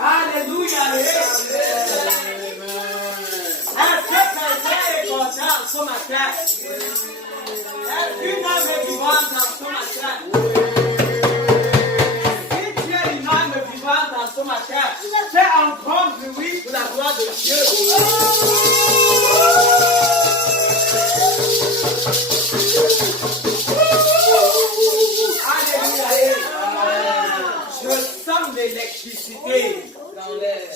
Alléluia. Est-ce que quelqu'un est content ce matin? Est-ce qu'une âme est vivante dans ce matin? Si tu es une âme vivante dans ce matin, fais un grand bruit pour la gloire de Dieu. Je sens l'électricité.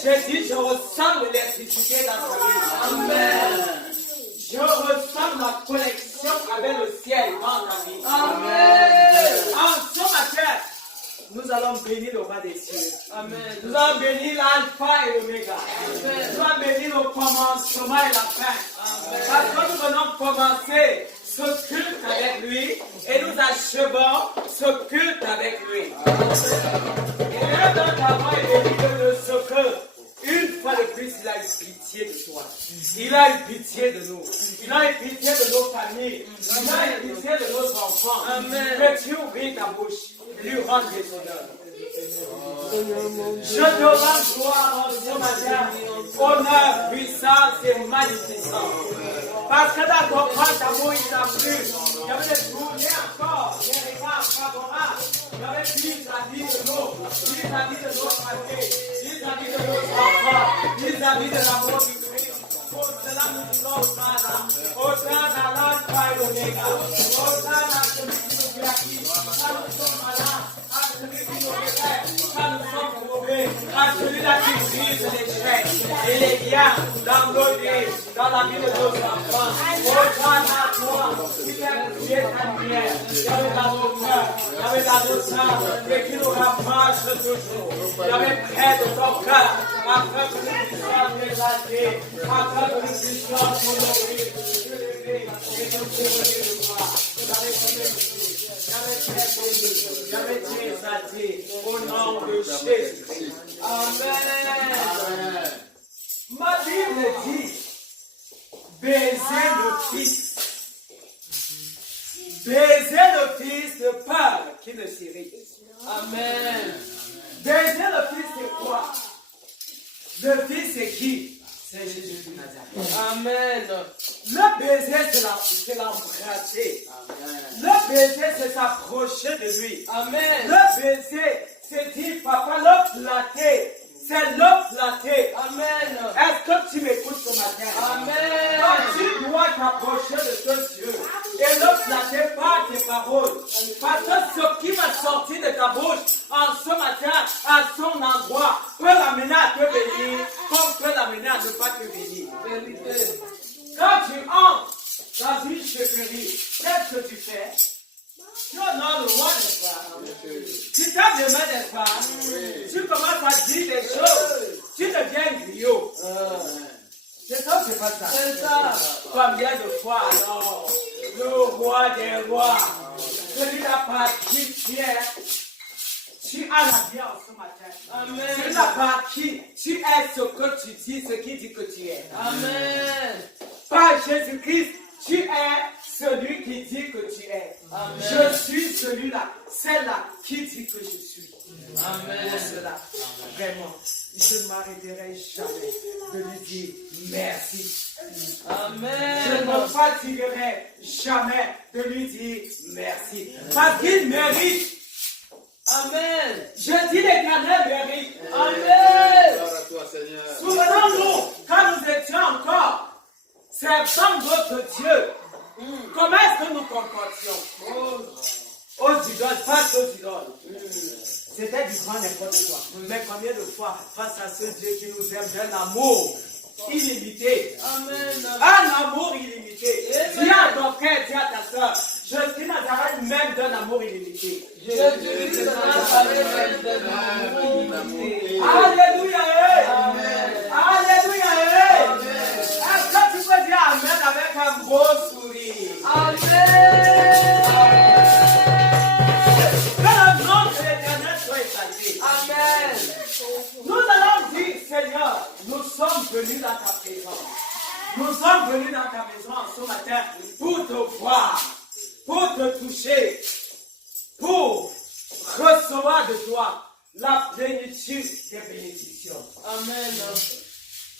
J'ai dit, je ressens l'électricité dans ta vie. Amen. Je ressens la connexion avec le ciel dans ta vie. Amen. En ce matin, nous allons bénir le roi des cieux. Amen. Nous allons bénir l'alpha et l'oméga. Nous allons bénir le commencement et la fin. Amen. Parce que nous venons commencer ce culte avec lui et nous achevons ce culte avec lui. Et l'un dans ta main est béni de ce que, une fois de plus, il a eu pitié de toi. Il a eu pitié de nous. Il a eu pitié de nos familles. Il a eu pitié de nos enfants. Amen. Que tu ouvres ta bouche et lui rendre des honneurs. Je te rends gloire en ce matin, honneur, puissance et magnificence. Parce que dans ton grand amour, il t'a plu. Il y avait des tournées encore, des regards favorables. Il y avait plus la vie de nous, plus la vie de nos familles, plus la vie de nos enfants, plus la vie de l'amour du Christ. Pour cela, nous disons Hosanna. Hosanna, l'alpha et l'oméga. Hosanna, celui qui nous glorifie. Quand nous sommes malades, à celui qui nous révèle. Quand nous sommes mauvais, à celui-là qui brise les chaînes et les liens dans nos vies, dans la vie de nos enfants. Hosanna à toi, qui t'es prié ta lumière. Il y avait dans nos cœurs, il y avait dans nos sangs, et qui nous rapproche toujours. Il y avait près de ton cœur, afin que nous puissions t'exalter, afin que nous puissions t'honorer, t'élever et nous témoigner de toi. J'avais été exalté au nom de Jésus. Amen. Ma Bible dit, baiser le Fils. Baiser le Fils de peur qui ne s'irrite. Amen. Baiser le Fils, c'est quoi? Le Fils, c'est qui? C'est Jésus de Nazareth. Amen. Le baiser, c'est l'embrasser. Le baiser, c'est s'approcher de lui. Amen. Le baiser, c'est dire, papa, le flatter. C'est le flatter. Amen. Est-ce que tu m'écoutes ce matin? Amen. Donc tu dois t'approcher de ce Dieu et le flatter par tes paroles. Parce que ce qui va sortir de ta bouche en ce matin, à son endroit, peut l'amener à te bénir, comme peut l'amener à ne pas te bénir. Quand tu entres dans une chefferie, qu'est-ce que tu fais? Tu honores le roi, n'est-ce pas? Tu tapes les mains, n'est-ce pas? Tu commences à dire des choses. Tu deviens griot. C'est ça ou c'est pas ça? C'est ça. Combien de fois alors, le roi des rois, celui-là par qui tu es, tu as la vie en ce matin. Amen. Celui-là par qui tu es ce que tu dis, ce qui dit que tu es. Amen. Par Jésus-Christ, tu es celui qui dit que tu es. Amen. Je suis celui-là, celle-là qui dit que je suis. Amen. Pour cela, vraiment, je ne m'arrêterai jamais de lui dire merci. Amen. Je ne me fatiguerai jamais de lui dire merci. Parce qu'il mérite. Amen. Je dis l'Éternel mérite. Amen. Souvenons-nous, quand nous étions encore servant notre Dieu, comment est-ce que nous comportions? Aux idoles, pas aux idoles. C'était du grand n'importe quoi. Mais combien de fois, face à ce Dieu qui nous aime d'un amour illimité. Amen. Un amour illimité. Dis à ton frère, dis à ta soeur, je suis Nazareth même d'un amour illimité. Je suis Nazareth même d'un amour illimité. Alléluia. Amen. réalité. Amen. Nous allons dire, Seigneur, nous sommes venus dans ta présence. Nous sommes venus dans ta maison ce matin pour te voir, pour te toucher, pour recevoir de toi la plénitude des bénédictions. Amen.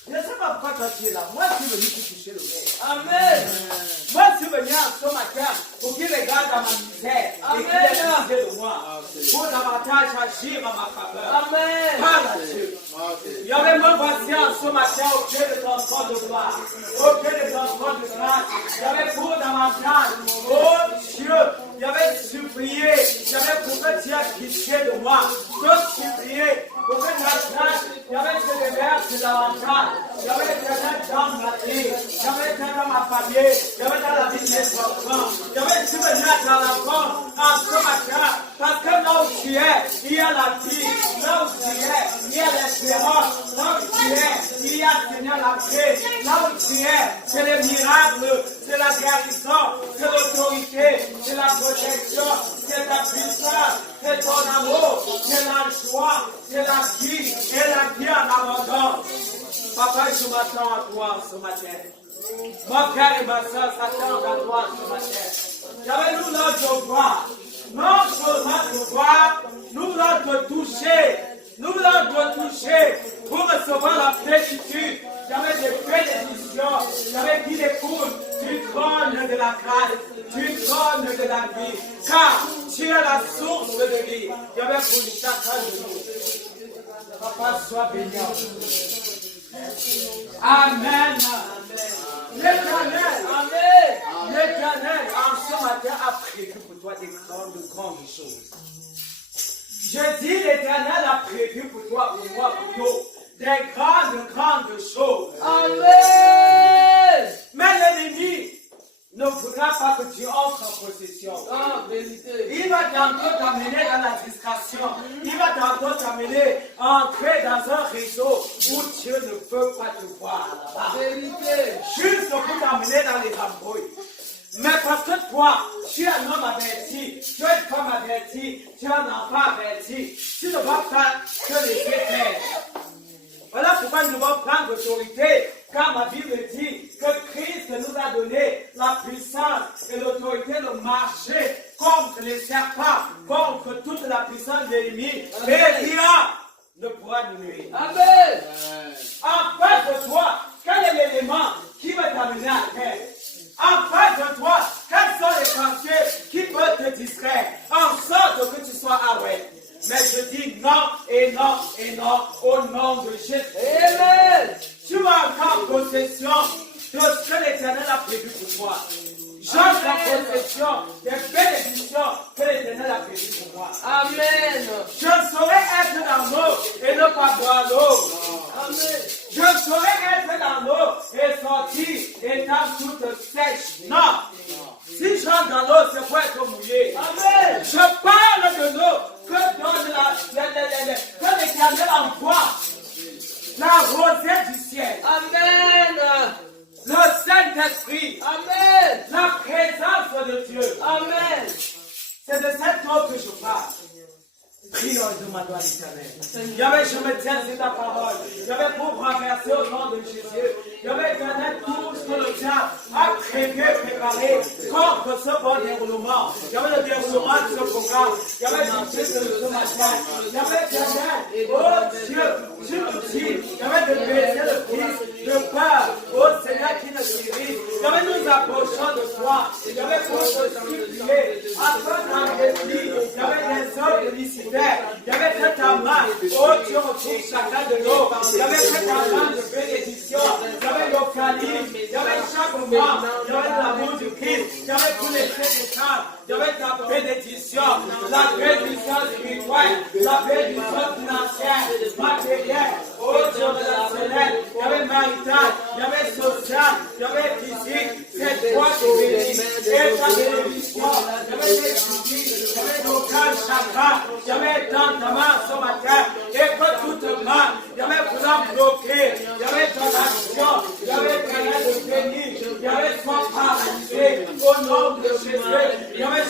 Je ne sais pas pourquoi toi tu es là. Moi, je suis venu pour toucher le maître. Amen. Moi, je suis venu ce matin pour qu'il regarde dans ma misère et qu'il ait pitié de moi. Pour davantage agir en ma faveur. Amen. Parle à Dieu. Il y avait mon patient ce matin au pied de ton trône de gloire, au pied de ton trône de grâce. Il y avait pour davantage, oh Dieu, il y avait supplié, il y avait pour que tu aies pitié de moi. Je supplié pour que tu aies grâce, il y avait ce déverse davantage. Il y avait l'éternel dans ma vie, il y avait l'éternel dans ma famille, il y avait dans la vie de mes enfants, il y avait tu venir dans la forme en ce matin, parce que là où tu es, il y a la vie, là où tu es, il y a l'espérance, là où tu es, il y a Seigneur la paix, là où tu es, c'est le miracle, c'est la guérison, c'est l'autorité, c'est la protection, c'est la puissance, c'est ton amour, c'est la joie, c'est la vie, et la vie en abondance. Papa, je m'attends à toi ce matin. Mon frère et ma soeur s'attendent à toi ce matin. J'avais nous notre voir. Non seulement te voir, nous voulons te toucher. Nous voulons te toucher pour recevoir la plénitude. J'avais des bénédictions. J'avais qui découle du trône de la grâce, du trône de la vie. Car tu es la source de vie. J'avais pour chacun de nous. Papa, sois béni. Amen. L'Éternel, Amen. L'Éternel, en ce matin, a prévu pour toi de grandes choses. Je dis, l'Éternel a prévu pour toi, pour moi, pour nous, des grandes choses. Amen. Mais l'ennemi ne voudra pas que tu entres en possession. Ah, vérité. Il va tantôt t'amener dans la distraction. Il va tantôt t'amener à entrer dans un réseau où Dieu ne peut pas te voir là-bas. Vérité. Juste pour t'amener dans les embrouilles. Mais parce que toi, tu es un homme averti, tu es une femme avertie, tu es un enfant averti, tu ne vas pas te laisser faire. Voilà pourquoi nous devons prendre l'autorité, car ma Bible dit que Christ nous a donné la puissance et l'autorité de marcher contre les serpents, contre toute la puissance de l'ennemi, et rien ne pourra nous nuire. Amen. En face de toi, quel est l'élément qui va t'amener à terre? En face de toi, quelles sont les pensées qui peuvent te distraire, en sorte que tu sois arrêté? Mais je dis non et non et non au nom de Jésus. Amen. Tu vas encore en possession de ce que l'Éternel a prévu pour toi. J'entre en possession des bénédictions que l'Éternel a prévues pour moi. Amen. Je ne saurais être dans l'eau et ne pas boire l'eau. Amen. Je ne saurais être dans l'eau et sortir étant toute sèche. Non. Si je rentre dans l'eau, c'est pour être mouillé. Amen. Je parle de l'eau que que l'Éternel envoie la rosée du ciel. Amen. Le Saint-Esprit. Amen. La présence de Dieu. Amen. C'est de cette eau que je parle. Prions et demandons à l'Éternel. Yahweh, je me tiens sur ta parole. Yahweh, pour renverser au nom de Jésus. Yahweh, éternel, tout ce que le diable a prévu, préparé contre ce bon déroulement. Yahweh, le déroulement de ce programme. Yahweh, je sais que ce matin. Yahweh, éternel, oh Dieu, je me dis, Yahweh, de baiser le Fils, de peur, oh Seigneur qui nous guérit. Yahweh, nous approchons de toi. Yahweh, pour te supplier, afin d'enlever, Yahweh, des hommes de Lucifer. Il y avait cette main, oh Dieu, autour chacun de nous. Il y avait cette main de bénédiction. Il y avait l'ocalisme. Il y avait chaque moment. Il y avait l'amour du Christ. Il y avait tous les faits du cœur. Il y avait ta bénédiction. La bénédiction spirituelle. La bénédiction financière. Matérielle. Oh Dieu de la céleste. Il y avait marital. Il y avait social. Il y avait physique. C'est toi qui bénis. Et ta bénédiction. Il y avait des physiques. Il y avait d'aucun chakra. Il y avait tant de main ce matin, et que toute main, il y avait vouloir bloquer, il y avait ton action, il y avait quelqu'un de béni, il y avait son paralysé, au nom de Jésus, il y avait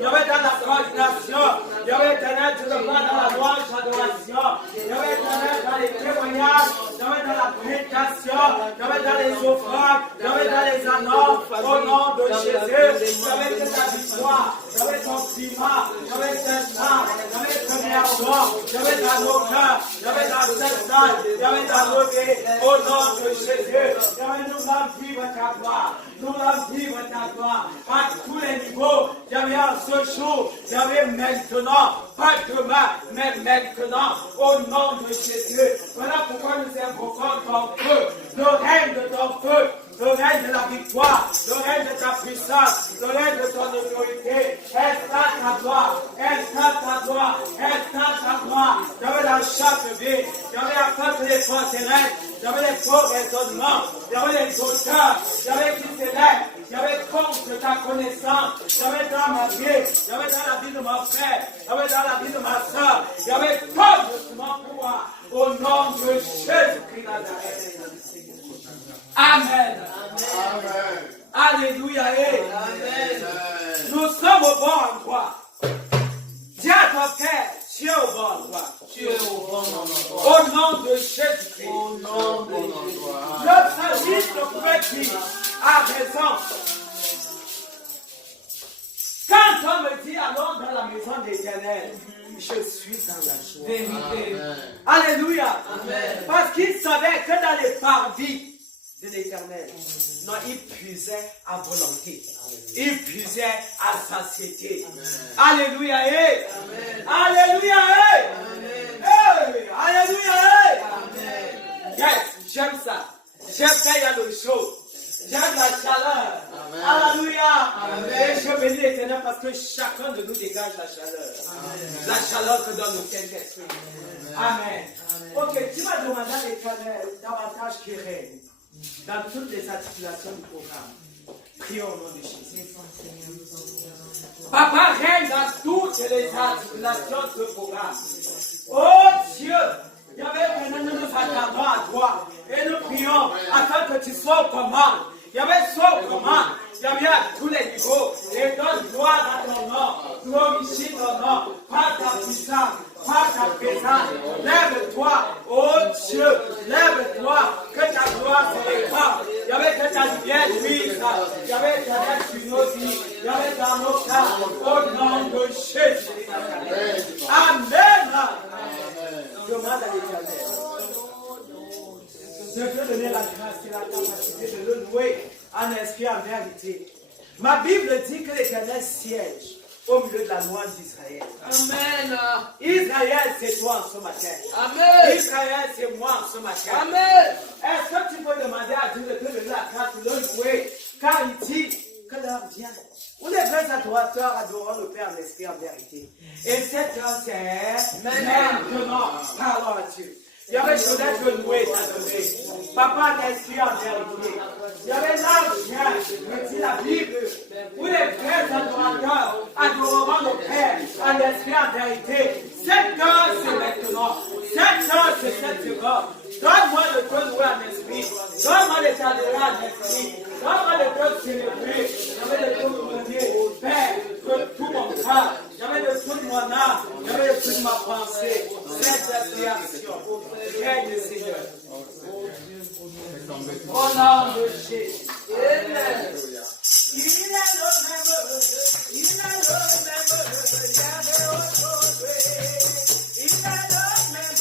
Yahweh, dans la coordination. Yahweh, éternel, Dieu de gloire, dans la louange, l'adoration. Yahweh, éternel, dans les témoignages. Yahweh, dans la prédication. Yahweh, dans les offrandes. Yahweh, dans les annonces. Au nom de Jésus. Yahweh, que ta victoire. Yahweh, ton climat. Yahweh, tes sang. Yahweh, première mort. Yahweh, dans nos cœurs. Yahweh, dans cette salle. Yahweh, dans nos vies. Au nom de Jésus. Yahweh, nous allons vivre ta gloire. Nous allons vivre ta gloire. À tous les niveaux. Yahweh, en ce jour. Yahweh, maintenant. Pas demain, mais maintenant. Au nom de Jésus. Voilà pourquoi nous invoquons ton feu. Le règne de ton feu. Le règne de la victoire, le règne de ta puissance, le règne de ton autorité. Installe ta gloire, installe ta gloire, installe ta gloire. J'avais dans chaque vie, j'avais afin que les forces terrestres, j'avais les faux raisonnements, j'avais les auteurs, j'avais qui s'élèvent, j'avais contre ta connaissance, j'avais dans ma vie, j'avais dans la vie de mon frère, j'avais dans la vie de ma soeur, j'avais contre mon pouvoir. Au nom de Jésus-Christ Nazareth. Amen. Amen. Alléluia. Amen. Nous sommes au bon endroit. Dis à ton frère, tu es au bon endroit. Tu es au bon endroit. Au nom de Jésus-Christ. Au nom de Jésus. Le psalmiste pouvait dire, a raison. Quand on me dit allons dans la maison de l'Éternel, je suis dans la joie. Vérité. Alléluia. Amen. Parce qu'il savait que dans les parvis de l'Éternel, non, il puisait à volonté. Il puisait à satiété. Alléluia. Amen. Alléluia. Amen. Alléluia. Amen. Yes, j'aime ça. J'aime quand il y a le chaud. J'aime la chaleur. Amen. Alléluia. Amen. Et je bénis l'Éternel parce que chacun de nous dégage la chaleur. Amen. La chaleur que donne le Saint-Esprit. Amen. Ok, tu vas demander à l'Éternel davantage qu'il règne dans toutes les articulations du programme. Prions au nom de Jésus. Papa règne dans toutes les articulations de ce programme. Oh Dieu, il y avait maintenant nous nous attendons à toi et nous prions afin que tu sois aux commandes. Il y avait sois aux commandes. Il y avait à tous les niveaux. Et donne gloire à ton nom. Glorifie ton nom. Par ta puissance, par ta présence. Lève-toi, oh Dieu. Lève-toi. Que ta gloire se répande. Il y avait que ta lumière luise. Il y avait ta lumière sur nos vies. Il y avait dans nos cas. Au nom de Jésus. Amen. Demande à l'Éternel. Je veux donner la grâce et la capacité de le louer en esprit, en vérité. Ma Bible dit que l'Éternel siège au milieu de la loi d'Israël. Amen. Israël, c'est toi en ce matin. Amen. Israël, c'est moi en ce matin. Amen. Est-ce que tu peux demander à Dieu de te donner la grâce de le louer, car il dit que l'heure vient où les vrais adorateurs adoreront le Père en esprit, en vérité. Et cette heure, c'est maintenant. Parlons à Dieu. Il y avait Jonathan de louer ta donné. Papa l'esprit en vérité. Il y avait l'argent, me dit la Bible, où les vrais adorateurs adoreront le Père en esprit en vérité. Cette heure, c'est maintenant. Cette heure, c'est cette seconde. Donne-moi de te louer en esprit. Donne-moi de t'adorer en esprit. Donne-moi de te célébrer. J'avais de te donner au Père de tout mon cœur. J'avais de toute mon âme. J'avais de toute ma pensée. Cette création. Règne, Seigneur. Au nom de Jésus. Amen. Il est le même. Il est le même. J'avais retrouvé. Il est le même.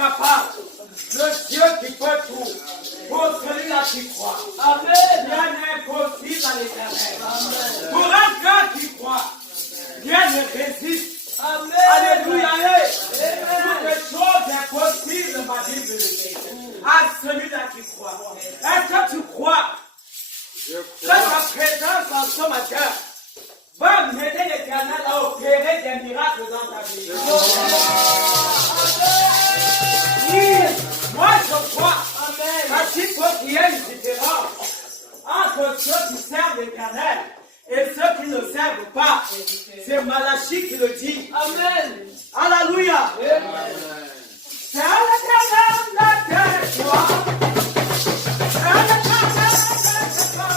capable, le Dieu qui peut tout, pour celui-là qui croit. Amen. Rien n'est impossible à l'Éternel. Pour un cœur qui croit, rien ne résiste. Amen. Alléluia. Toutes les choses sont possibles, ma Bible le dit, à celui-là qui croit. Est-ce que tu crois que ta présence en ce matin va m'aider l'Éternel à opérer des miracles dans ta vie? Oui, moi je crois. Parce qu'il faut qu'il y ait une différence entre ceux qui servent l'Éternel et ceux qui ne servent pas. C'est Malachie qui le dit. Amen. Alléluia. C'est à l'Éternel la terre et toi. C'est à l'Éternel la terre et toi.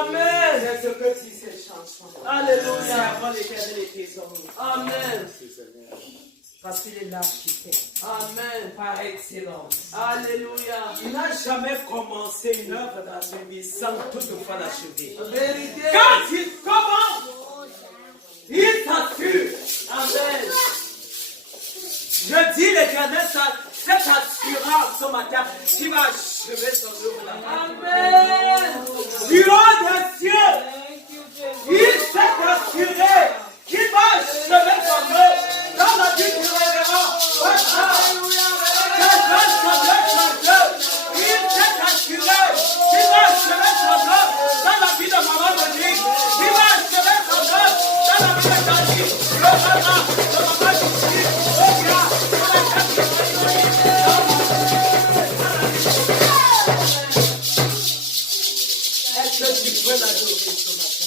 Amen. C'est ce que dit cette chanson. Alléluia. Servons l'Éternel et taisons. Amen. Parce qu'il est là qui fait. Amen. Par excellence. Alléluia. Il n'a jamais commencé une œuvre dans une vie sans toutefois l'achever. Vérité. Quand il commence, Il t'assure. Amen. Je dis l'Éternel, cette assurance ce matin qui va achever son œuvre là. Amen. Du haut des cieux, Thank you, Jesus. il s'est assuré qu'il va achever son œuvre dans la vie du révérend. Il s'est assuré qu'il va achever son œuvre dans la vie de maman Monique. Il va achever son œuvre dans la vie de Tati, de maman Lucie, Est-ce que tu peux l'adorer ce matin?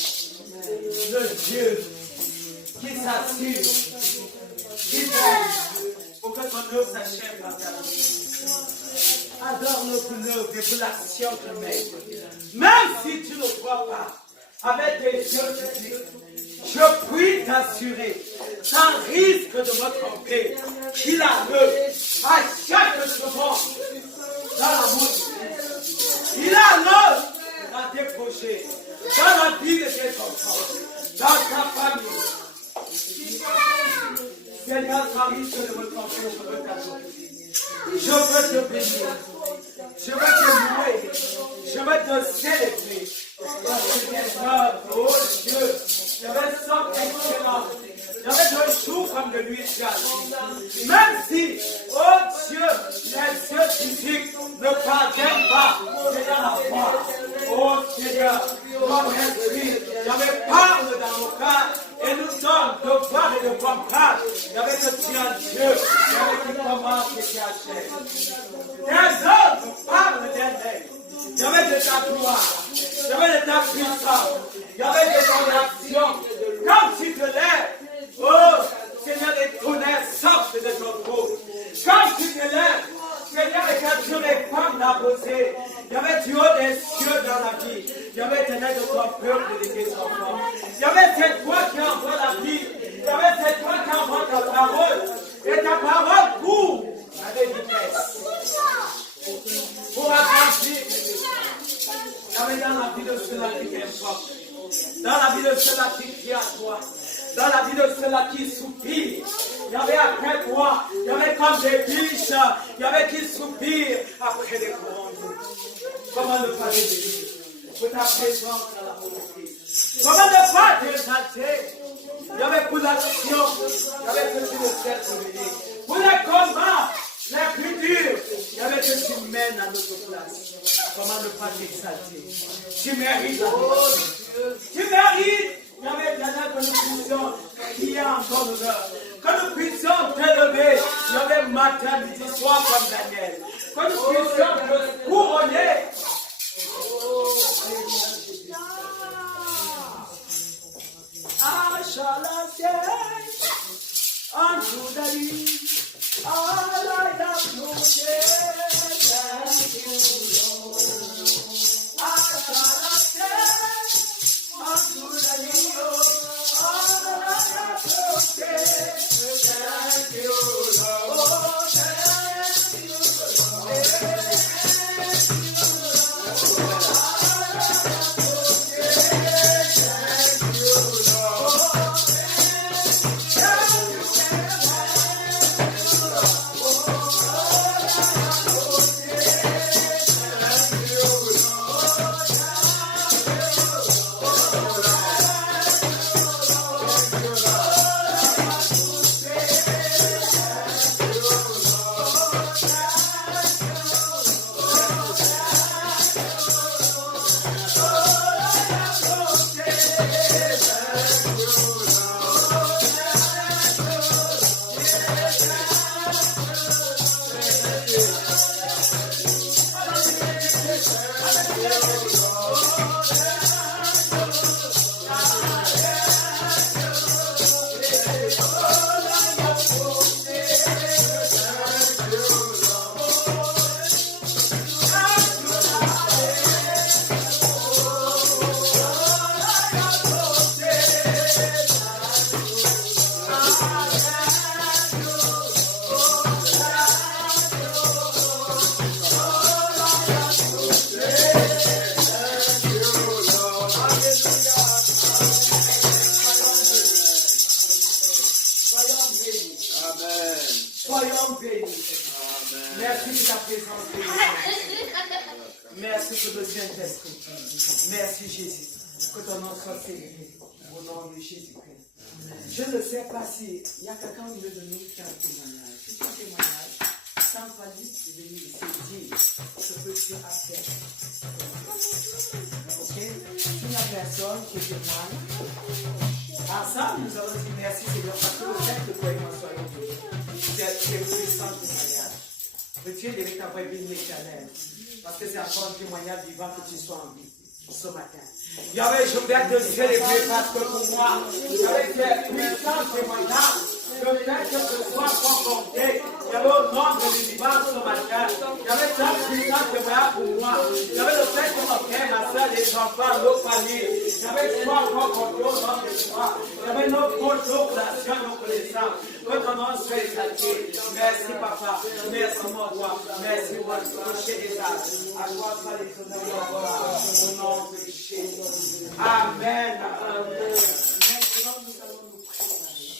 Le Dieu qui s'assure, qui veille pour que ton œuvre s'achève dans ta vie. Adore notre œuvre et pour l'action de maître. Même si tu ne vois pas, avec tes yeux physiques, je puis t'assurer, sans risque de me tromper, qu'il a œuvre à chaque seconde dans la route. Il a l'œuvre dans tes projets, dans la vie de tes enfants, dans ta famille. Seigneur, sans risque de me tromper, je veux t'adorer. Je veux te bénir. Je veux te louer. Je veux te célébrer. Parce que tes œuvres, oh Dieu, je vais sans excellence. Je vais te jour comme de l'huile d'olive. Même si, oh Dieu, les yeux physiques ne parviennent pas, Seigneur, la foi. Oh Seigneur, ton esprit, j'avais parle dans nos cœurs et nous donne de voir et de comprendre. J'avais te dire Dieu, j'avais qui commence et qui achève. Tes œuvres parlent d'elles-mêmes. J'avais de ta gloire, j'avais de ta puissance, j'avais de ton action. Quand tu te lèves, oh Seigneur, les tonnerres sortent de ton trône. Quand tu te lèves, Seigneur, et quand tu répands la beauté, il y avait du haut des cieux dans la vie. Il y avait ténèbres de ton peuple et de tes enfants. Il y avait cette toi qui envoie la vie. Il y avait cette toi qui envoie ta parole. Et ta parole court avec vitesse. Pour accomplir. Il y avait dans la vie de ceux-là qui t'importent. Dans la vie de ceux-là qui crient à toi. Dans la vie de ceux-là qui soupirent. Il y avait après toi, il y avait comme des biches, il y avait qui soupirent après les courants d'eau. Comment ne pas les bénir pour ta présence à la volonté? Comment ne pas t'exalter? Il y avait pour l'action, il y avait que tu le ciel pour venir. Pour les combats, les plus durs, il y avait que tu mènes à notre place. Comment ne pas t'exalter? Tu mérites la gloire. Tu mérites. Il y avait bien que nous puissions crier en ton honneur. Que nous puissions t'élever. Il y avait matin, midi, soir comme Daniel. Que nous puissions te couronner. I shall ascend unto the least. All I have no share. Thank you, Lord. I shall ascend unto the least. All I have no share. Thank you, Lord. Thank you, Lord. Merci Jésus. Que ton nom soit célébré. Au nom de Jésus-Christ. Je ne sais pas si il y a quelqu'un au milieu de nous qui a un témoignage. Si tu as un témoignage, sans fallu de venir ici dire ce que tu as fait. Ok? S'il n'y a personne qui témoigne, ensemble nous allons dire merci Seigneur parce que le fait que toi et moi soyons venus, c'est le puissant témoignage. Que Dieu devait t'envoyer béni éternel. Parce que c'est encore un témoignage vivant que tu sois en vie ce matin. Yahweh, je voudrais te célébrer parce que pour moi, avec tes puissants témoignages, le fait que ce soit confronté, Yahweh, au nom de l'univers ce matin, Yahweh, ta puissant témoignage pour moi, Yahweh, le fait que mon frère, ma soeur, les enfants, nos familles, Yahweh, sois confronté au nom de toi, Yahweh, nos contemplations, nos connaissances, que ton nom soit exalté. Merci, papa, merci, mon roi, merci, mon rocher des âges, à toi, soit les honneurs, au nom de Jésus. Amen. Maintenant, nous allons nous préparer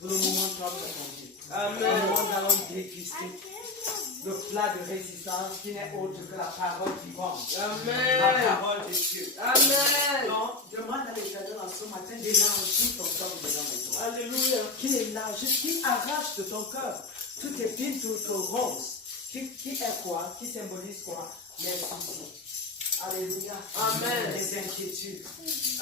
pour le moment de conduite. Amen. Nous allons déguster le plat de résistance qui n'est autre que la parole vivante. Amen. La parole de Dieu. Amen. Donc, demande à l'Éternel en ce matin d'élargir ton cœur dedans de toi. Alléluia. Qu'il élargisse, qu'il arrache de ton cœur toute épine, toute rose. Qui est quoi? Qui symbolise quoi? Les soucis. Alléluia. Amen. Les inquiétudes.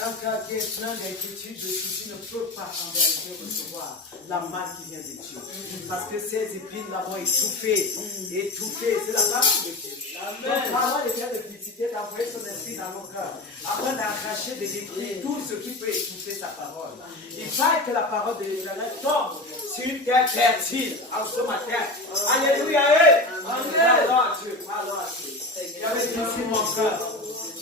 Un cœur qui est plein d'inquiétudes, de soucis, ne peut pas en vérité recevoir la manne qui vient de Dieu. Parce que ces épines l'avons étouffé. Étouffé. C'est la parole de Dieu. Amen. Donc, parole de Dieu de féliciter, d'envoyer son esprit dans nos cœurs. Afin d'arracher, de détruire tout ce qui peut étouffer sa parole. Il faille que la parole de l'Éternel tombe sur une terre fertile en ce matin. Alléluia. Amen. Alors Dieu. J'avais ici mon cœur.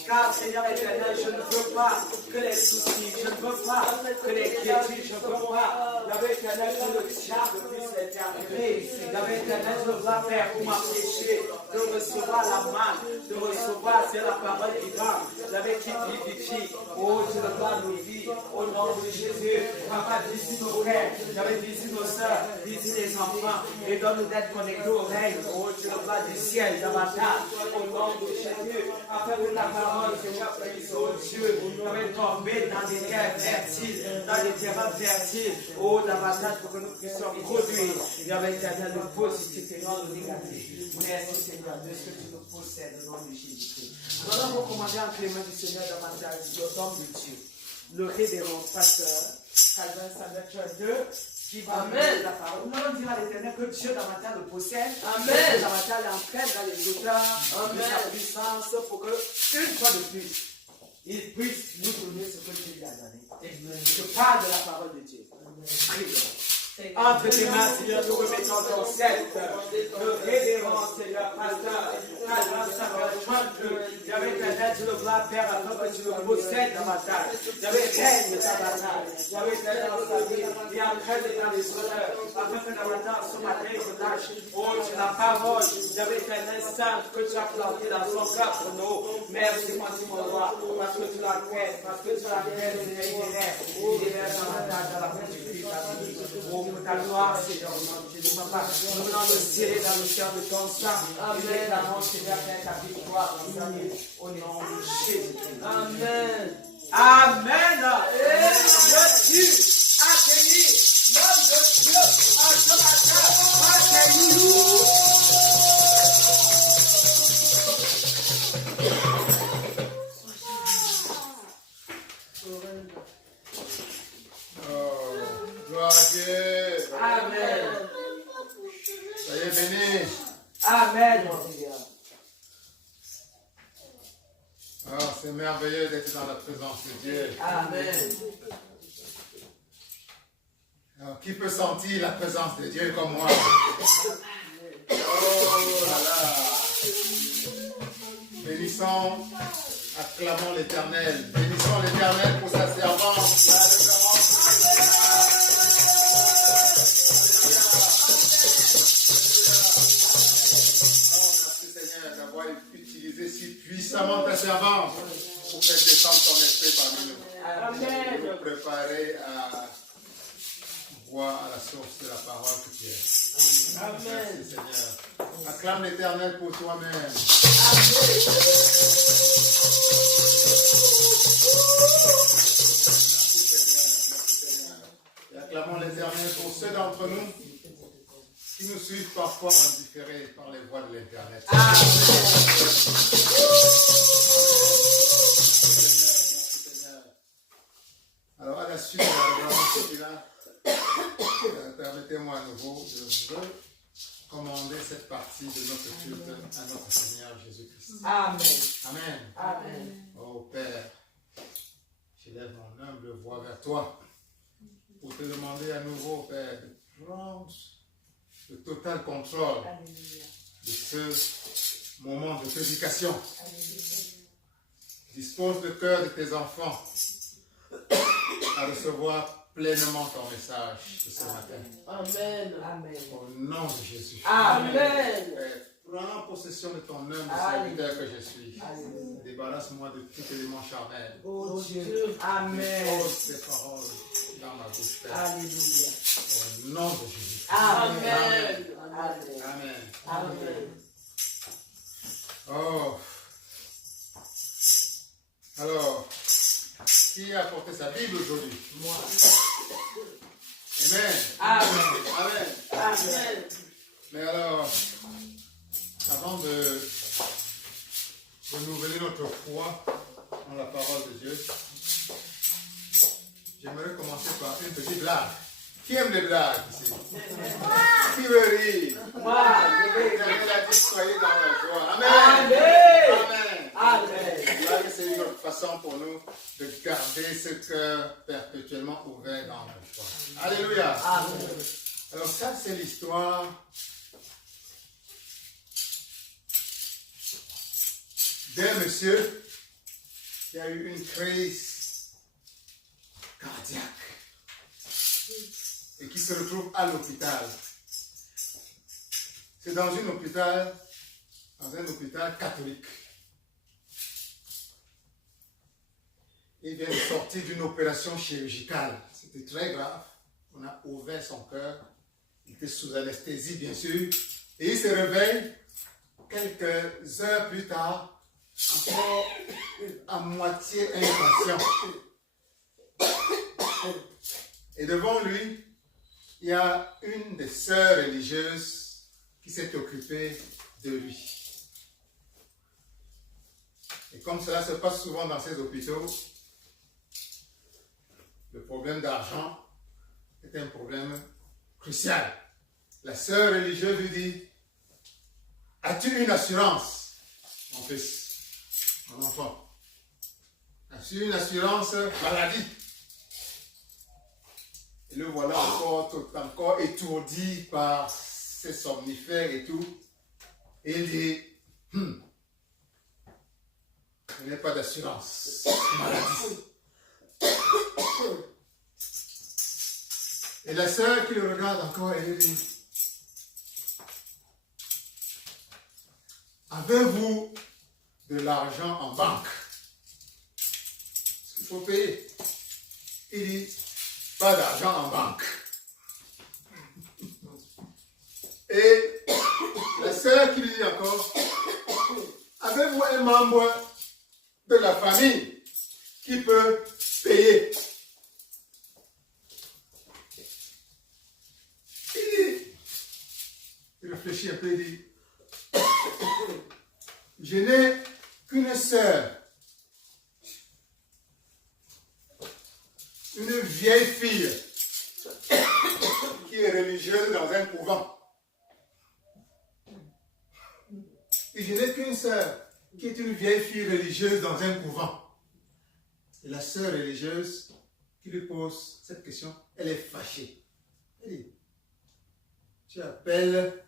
Car Seigneur éternel, je ne veux pas que les soucis, je ne veux pas que les quiétudes, je ne veux pas, Yahweh éternel, que le diable puisse les terminer. Yahweh éternel, je veux faire pour m'empêcher de recevoir la manne, de recevoir, c'est la parole vivante. Yahweh qui vivifie. Oh, je veux voir nos vies, au nom de Jésus. Papa, visite nos frères, Yahweh visite nos soeurs, visite les enfants, et donne-nous d'être connectés au règne. Oh, je veux voir du ciel davantage, au nom de Jésus, afin que la parole, Seigneur, puisse, oh Dieu, Yahweh, tomber dans des terres fertiles, dans des terrains fertiles, oh, davantage pour que nous puissions produire, Yahweh, éternel, le positif et non le négatif. Merci, Seigneur, de ce que tu nous possèdes, au nom de Jésus-Christ. Nous allons recommander entre les mains du Seigneur davantage l'homme de Dieu, le révérend pasteur Calvin Samuel Church 2, qui va mettre la parole. Nous allons dire à l'Éternel que Dieu davantage le possède, que davantage l'entraîne dans les auteurs de sa puissance pour que, une fois de plus, il puisse nous donner ce que Dieu lui a donné. Je parle de la parole de Dieu. Entre tes mains, Seigneur, nous remettons ton sceptre. Le révérend, Seigneur, pasteur, Calvin Samuel Church, Yahweh éternel, tu le vois, Père, afin que tu le possèdes davantage. Yahweh règne ta bataille. Yahweh éternel dans sa vie, et entraîne dans les honneurs, afin que davantage ce matin, il lâche. Oh, tu la parole, Yahweh éternel, sainte, que tu as planté dans son cœur pour nous. Merci, mon roi, parce que tu l'as fait, parce que tu l'as fait, Seigneur, il est davantage dans la main du Christ, pour ta gloire, Seigneur, au nom de Jésus, Papa. Nous voulons nous serrer dans le cœur de ton sang. Et déclarons, Seigneur, ta victoire dans sa vie, au nom de Jésus. Amen. Amen. Et Jésus a béni l'homme de Dieu en ce matin. Alléluia. Gloire à Dieu. Amen. Soyez bénis. Amen, mon Seigneur. C'est merveilleux d'être dans la présence de Dieu. Amen. Alors, qui peut sentir la présence de Dieu comme moi? Oh là là. Bénissons, acclamons l'Éternel. Bénissons l'Éternel pour sa servante. Puissamment ta servante pour faire descendre ton esprit parmi nous. Amen. Pour préparer à boire à la source de la parole que tu es. Amen. Merci Seigneur. Acclame l'Éternel pour toi-même. Amen. d'entre nous qui nous suivent parfois en différé par les voies de l'Internet. Alors, à la suite de la celui-là, permettez-moi à nouveau de recommander cette partie de notre culte à notre Seigneur Jésus-Christ. Amen. Amen. Amen. Oh Père, j'élève mon humble voix vers toi pour te demander à nouveau, Père, de prendre le total contrôle de ce moment de prédication. Dispose le cœur de tes enfants à recevoir pleinement ton message de ce matin. Amen. Amen. Au nom de Jésus. Amen. Père, prends possession de ton humble serviteur que je suis. Amen. Débarrasse-moi de tout élément charnel. Oh Dieu. Amen. Pose tes paroles dans ma bouche, Père. Alléluia. Au nom de Jésus. Amen. Amen. Amen. Amen. Oh. Alors, qui a apporté sa Bible aujourd'hui? Moi. Amen. Amen. Amen. Amen. Mais alors, avant de renouveler notre foi dans la parole de Dieu, j'aimerais commencer par une petite blague. Qui aime les blagues ici? Qui veut rire? Moi. L'éternel a dit soyez dans la joie. Amen. Amen. Amen. Amen. Là, c'est une autre façon pour nous de garder ce cœur perpétuellement ouvert dans la joie. Alléluia. Amen. Alors ça, c'est l'histoire d'un monsieur qui a eu une crise cardiaque et qui se retrouve à l'hôpital. C'est dans un hôpital catholique. Il vient de sortir d'une opération chirurgicale. C'était très grave. On a ouvert son cœur. Il était sous anesthésie, bien sûr. Et il se réveille quelques heures plus tard, encore à moitié inconscient. Et devant lui, il y a une des sœurs religieuses qui s'est occupée de lui. Et comme cela se passe souvent dans ces hôpitaux, le problème d'argent est un problème crucial. La sœur religieuse lui dit, as-tu une assurance, mon fils, mon enfant? As-tu une assurance maladie? Et le voilà encore étourdi par ses somnifères et tout. Et il dit, je n'ai pas d'assurance maladie. Et la sœur qui le regarde encore, elle lui dit, avez-vous de l'argent en banque? Est-ce qu'il faut payer? Il dit, pas d'argent en banque. Et la sœur qui lui dit encore, avez-vous un membre de la famille qui peut payer? Il réfléchit un peu, il dit, je n'ai qu'une sœur, une vieille fille qui est religieuse dans un couvent. Et je n'ai qu'une sœur qui est une vieille fille religieuse dans un couvent. Et la sœur religieuse qui lui pose cette question, elle est fâchée. Elle dit, tu appelles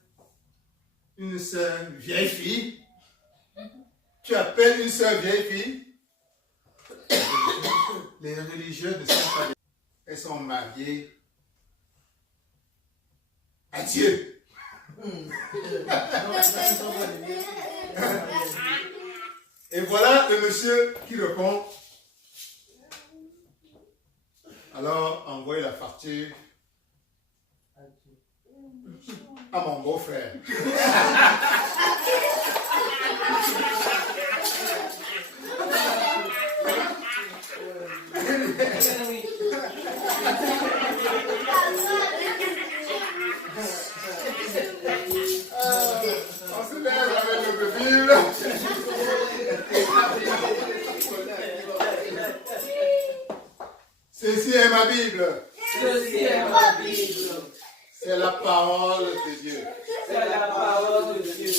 une sœur vieille fille? Tu appelles une sœur vieille fille? Les religieuses ne sont pas des... Elles sont mariées à Dieu. Et voilà le monsieur qui répond, alors envoyez la facture à mon beau-frère. Ceci est ma Bible. Ceci est ma Bible. C'est la parole de Dieu. C'est la parole de Dieu.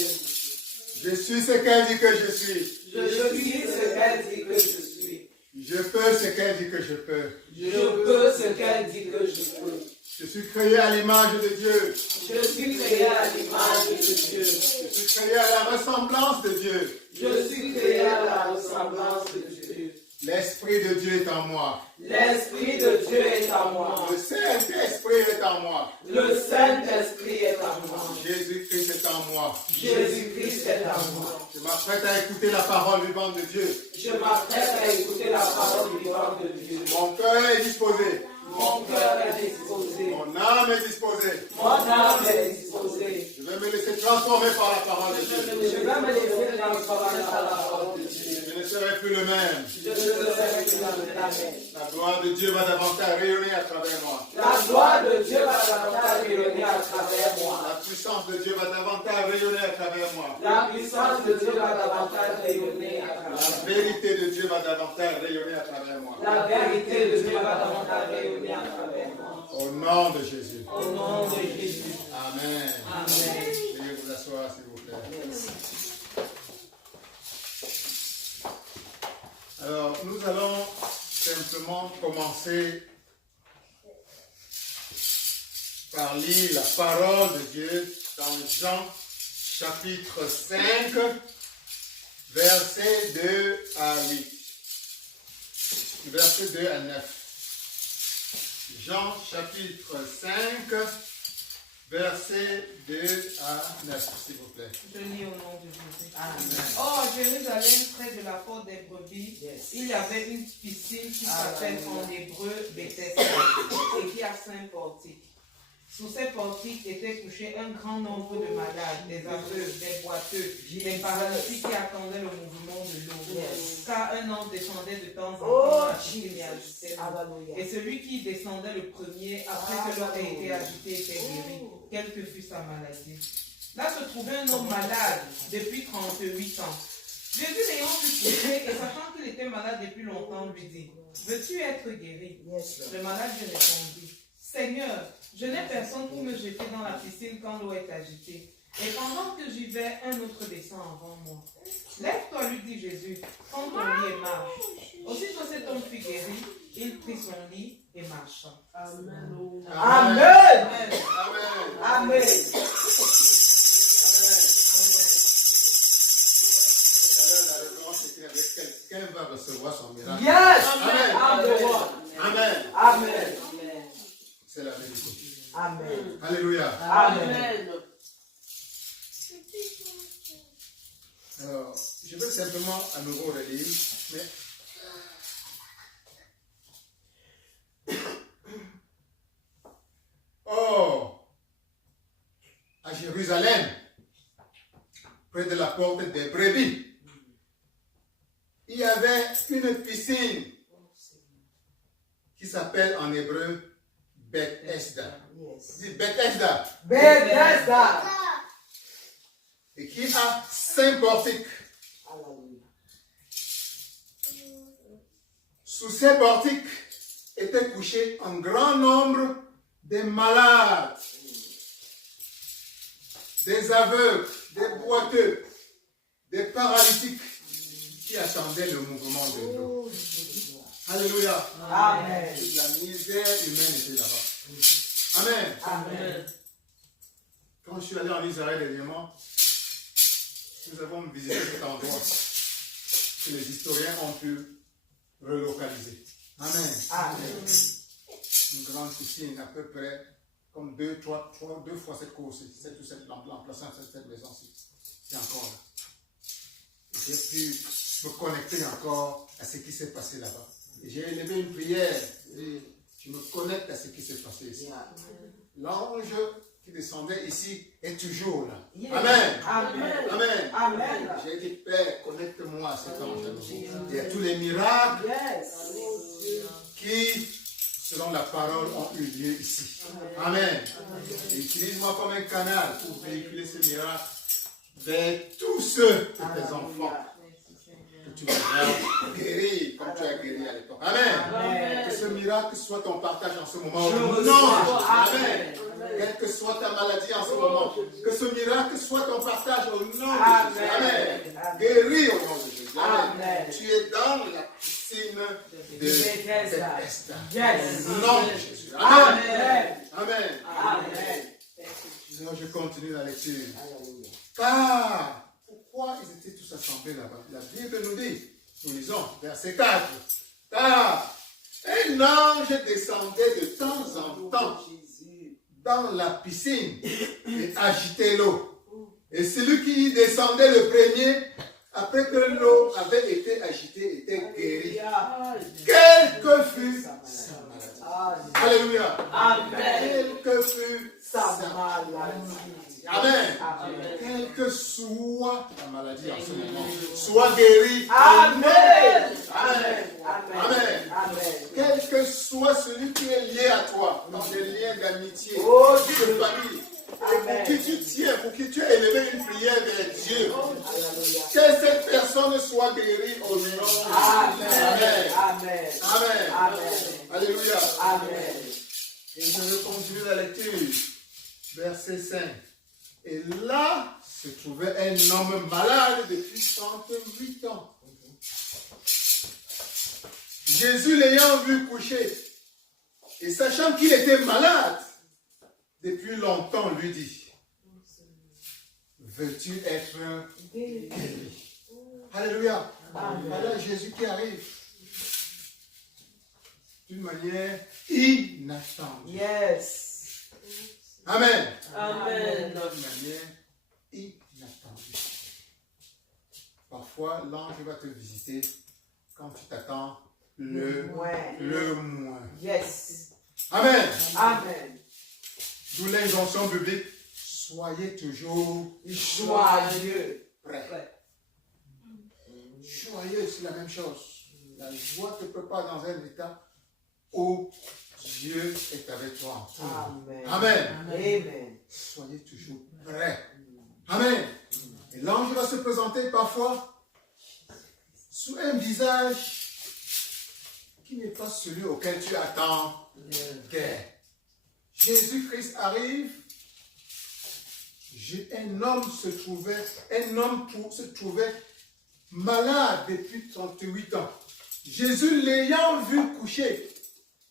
Je suis ce qu'elle dit que je suis. Je suis ce qu'elle dit que je suis. Je peux ce qu'elle dit que je peux. Je peux ce qu'elle dit que je peux. Je suis créé à l'image de Dieu. Je suis créé à l'image de Dieu. Je suis créé à la ressemblance de Dieu. Je suis créé à la ressemblance de Dieu. L'Esprit de Dieu est en moi. L'Esprit de Dieu est en moi. Le Saint-Esprit est en moi. Le Saint-Esprit est en moi. Jésus-Christ est en moi. Jésus-Christ est en moi. Je m'apprête à écouter la parole vivante de Dieu. Je m'apprête à écouter la parole vivante de Dieu. Mon cœur est disposé. Mon cœur est disposé. Mon âme est disposée. Mon âme est disposée. Je vais me laisser transformer par la parole de Dieu. Je vais me laisser transformer par la parole de Dieu. Je ne serai plus le même. Je ne serai plus dans le même. La gloire de Dieu va davantage rayonner à travers moi. La gloire de Dieu va davantage rayonner à travers moi. La puissance de Dieu va davantage rayonner à travers moi. La puissance de Dieu va davantage rayonner à travers moi. La vérité de Dieu va davantage rayonner à travers moi. La vérité de Dieu va davantage rayonner à travers moi. Au nom de Jésus. Au nom de Jésus. Amen. Amen. Veuillez vous asseoir, s'il vous plaît. Alors, nous allons simplement commencer par lire la parole de Dieu dans Jean chapitre 5, versets 2 à 8. Versets 2 à 9. Jean chapitre 5, versets 2 à 9, s'il vous plaît. Je lis au nom de Jésus. Amen. Or, à Jérusalem, près de la porte des brebis, il y avait une piscine qui s'appelle en hébreu Bethesda et qui a 5 portiques. Sous ces portiques étaient couchés un grand nombre de malades, des aveugles, des boiteux, des paralytiques qui attendaient le mouvement de l'eau. Car un ange descendait de temps en temps à qui y agitait l'eau. Et celui qui descendait le premier, après que l'eau ait été agitée, était guéri, quelle que fût sa maladie. Là se trouvait un homme malade depuis 38 ans. Jésus l'ayant vu coucher et sachant qu'il était malade depuis longtemps, lui dit, veux-tu être guéri? Le malade lui répondit, Seigneur, je n'ai personne pour me jeter dans la piscine quand l'eau est agitée. Et pendant que j'y vais, un autre descend avant moi. Lève-toi, lui dit Jésus, prends ton lit et marche. Aussitôt cet homme fut guéri, il prit son lit et marcha. Amen. Amen. Amen. Amen. Amen. Quelqu'un va recevoir son miracle. Yes. Amen. Amen. Amen. Amen. C'est la vérité. Amen. Alléluia. Amen. Alors, je vais simplement à nouveau relire, mais or, à Jérusalem, près de la porte des brebis, il y avait une piscine qui s'appelle en hébreu Bethesda. Dis Bethesda. Bethesda. Et qui a 5 portiques. Sous ces portiques étaient couchés un grand nombre de malades, des aveugles, des boiteux, des paralytiques qui attendaient le mouvement de l'eau. Alléluia. Amen. La misère humaine était là-bas. Amen. Amen. Quand je suis allé en Israël dernièrement, nous avons visité cet endroit que les historiens ont pu relocaliser. Amen. Amen. Une grande piscine à peu près comme deux fois cette course, l'emplacement de cette maison-ci. C'est encore là. J'ai pu me connecter encore à ce qui s'est passé là-bas. J'ai élevé une prière et je me connecte à ce qui s'est passé ici. L'ange qui descendait ici est toujours là. Amen. Amen. Amen. Amen. J'ai dit, Père, connecte-moi à cet ange. Et à tous les miracles qui, selon la parole, ont eu lieu ici. Amen. Et utilise-moi comme un canal pour véhiculer ces miracles vers tous ceux de tes enfants que tu vas guérir comme tu as guéri à l'époque. Amen. Que ce miracle miracle soit ton partage en ce moment. Je Au reçois. nom de Jésus. Amen. Quelle que soit ta maladie en ce moment, que ce miracle soit ton partage au nom de Jésus. Amen. Amen. Guéris au nom de Jésus. Amen. Amen. Tu es dans la piscine de Bethesda. Bethesda. Yes. Au nom de Jésus. Amen. Amen. Amen. Amen. Maintenant, je continue la lecture. Car, pourquoi ils étaient tous assemblés là-bas? La Bible nous dit, nous lisons, verset 4. Car un ange descendait de temps en temps dans la piscine et agitait l'eau. Et celui qui y descendait le premier, après que l'eau avait été agitée, était guéri. Quelle que fût sa maladie. Alléluia. Amen. Quelle que fût Sa sa maladie. maladie. Amen. Amen. Quelle que soit ta maladie en ce moment, sois guéri. Amen. Amen. Amen. Amen. Quel que soit celui qui est lié à toi, dans des liens d'amitié, Oh, de famille, et pour qui tu tiens, pour qui tu as élevé une prière vers Dieu, que cette personne soit guérie au nom de Jésus. Amen. Amen. Amen. Amen. Amen. Alléluia. Amen. Et je vais continuer la lecture. Verset 5. Et là se trouvait un homme malade depuis 38 ans. Jésus l'ayant vu coucher, et sachant qu'il était malade depuis longtemps, lui dit, veux-tu être guéri? Alléluia. Voilà Jésus qui arrive d'une manière inattendue. Yes. Amen. Amen. D'une manière inattendue. Parfois, l'ange va te visiter quand tu t'attends le moins. Yes. Amen. Amen. D'où l'injonction biblique, soyez toujours Joyeux. prêts. Joyeux, c'est la même chose. La joie te prépare dans un état où Dieu est avec toi. Amen. Amen. Amen. Soyez toujours prêts. Amen. Et l'ange va se présenter parfois sous un visage qui n'est pas celui auquel tu attends guère. Jésus-Christ arrive. Un homme se trouvait malade depuis 38 ans. Jésus l'ayant vu coucher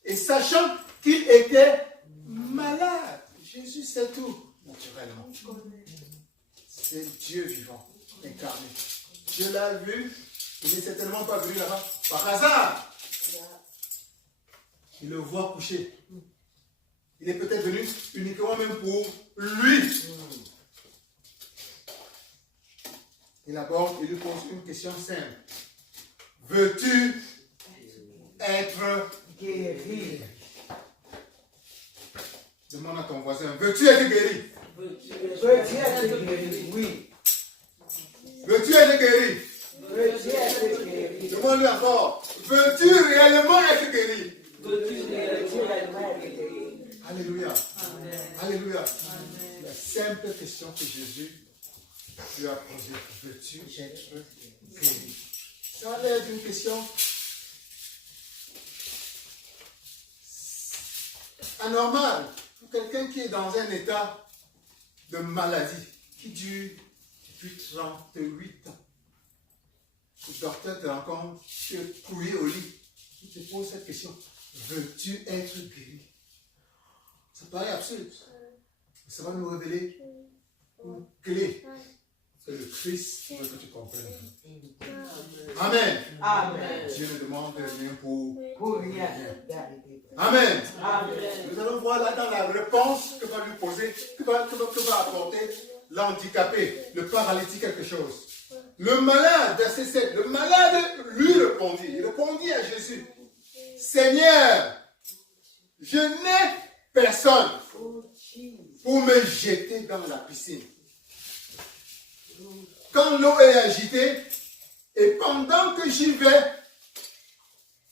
et sachant qu'il était malade. Jésus sait tout, naturellement. C'est Dieu vivant, incarné. Dieu l'a vu, il n'est certainement pas venu là-bas par hasard. Il le voit coucher. Il est peut-être venu uniquement même pour lui. Il aborde et lui pose une question simple. Veux-tu être Guéri. Demande à ton voisin, veux-tu être guéri? Veux-tu être guéri? Oui. Veux-tu être guéri? Veux-tu être guéri? Demande-lui encore, veux-tu réellement être guéri? Veux-tu réellement être guéri? Alléluia. Alléluia. La simple question que Jésus lui a posée, veux-tu être guéri? Ça a l'air d'une question anormale pour quelqu'un qui est dans un état de maladie qui dure depuis 38 ans. Le docteur te rencontre, tu es couillé au lit, il te pose cette question, veux-tu être guéri? Ça paraît absurde. Ça va nous révéler une clé que le Christ veut que tu comprennes. Amen. Amen. Dieu ne demande rien Pour rien. Amen. Amen. Nous allons voir là dans la réponse que va lui poser, que va apporter l'handicapé, le paralytique quelque chose. Le malade, verset 7, le malade lui répondit. Il répondit à Jésus, Seigneur, je n'ai personne pour me jeter dans la piscine. Quand l'eau est agitée, et pendant que j'y vais,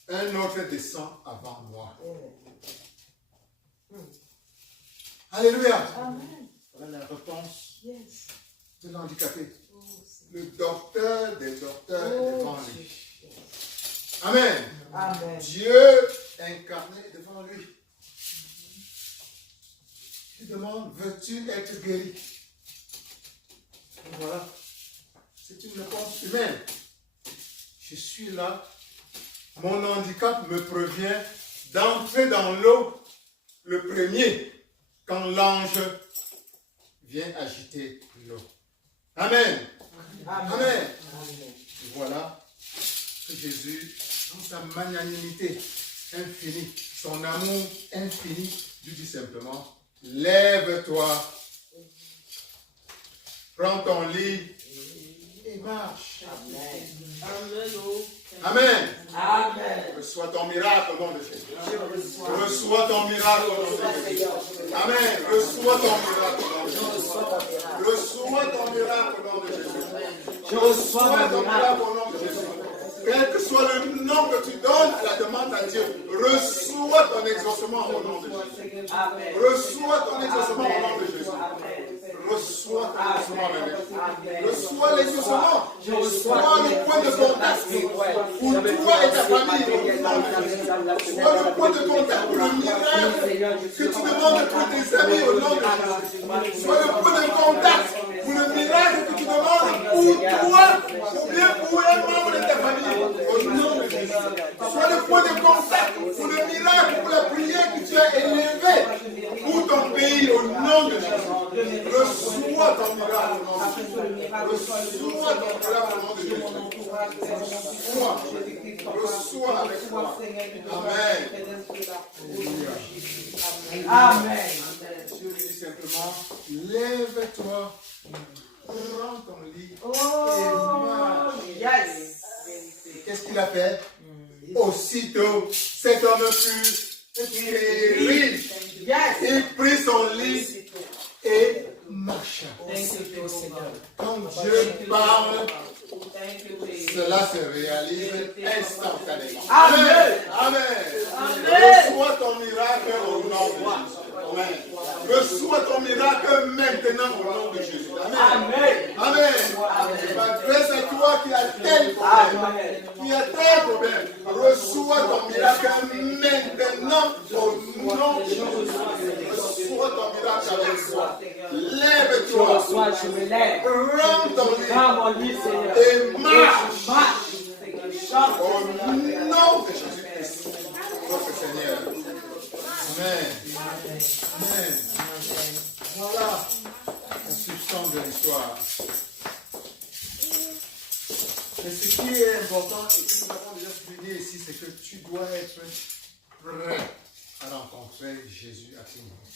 un autre descend avant moi. Alléluia. Voilà la réponse de l'handicapé. Le docteur des docteurs est devant lui. Amen. Amen. Dieu incarné devant lui. Il demande, veux-tu être guéri? Et voilà, c'est une réponse humaine. Je suis là, mon handicap me prévient d'entrer dans l'eau le premier, quand l'ange vient agiter l'eau. Amen. Amen. Amen. Et voilà que Jésus, dans sa magnanimité infinie, son amour infini, lui dit simplement, lève-toi, prends ton lit et marche. Amen. Amen. Reçois ton miracle au nom de Jésus. Reçois ton miracle au nom de Jésus. Amen. Reçois ton miracle au nom de Jésus. Reçois ton miracle au nom de Jésus. Je reçois ton miracle au nom de Jésus. Quel que soit le nom que tu donnes à la demande à Dieu, reçois ton exaucement au nom de Jésus. Reçois ton exaucement au nom de Jésus. Reçois ton exaucement, bébé. Reçois l'exaucement. Reçois le point de contact pour toi et ta famille. Reçois le point de contact pour le miracle que tu demandes pour tes amis au nom de Jésus. Sois le point de contact pour le miracle que tu demandes pour toi ou bien pour un membre de ta famille au nom de Jésus. Sois le point de contact pour le miracle, pour la prière que tu as élevée pour ton pays au nom de Jésus. Reçois ton miracle au nom de Jésus. Reçois ton miracle au nom de Jésus. Reçois avec moi. Amen. Amen. Dieu lui dit simplement, lève-toi, prends ton lit et marche. Yes. Qu'est-ce qu'il a fait? Aussitôt, cet homme fut guéri. Il prit son lit et marcha. Quand Dieu parle, cela se réalise instantanément. Amen. Amen. Reçois ton miracle au nom de Jésus. Amen. Reçois ton miracle maintenant au nom de Jésus. Amen. Amen. Je m'adresse à toi qui as tel problème. Qui a tel problème. Reçois ton miracle maintenant au nom de Jésus. Reçois ton miracle avec toi. Lève-toi. Je me lève. Prends ton lit et marche. Au nom de Jésus-Christ, notre Seigneur. Amen. Amen. Voilà la substance de l'histoire. Mais ce qui est important et que nous avons déjà souligné ici, c'est que tu dois être prêt à rencontrer Jésus à tout moment.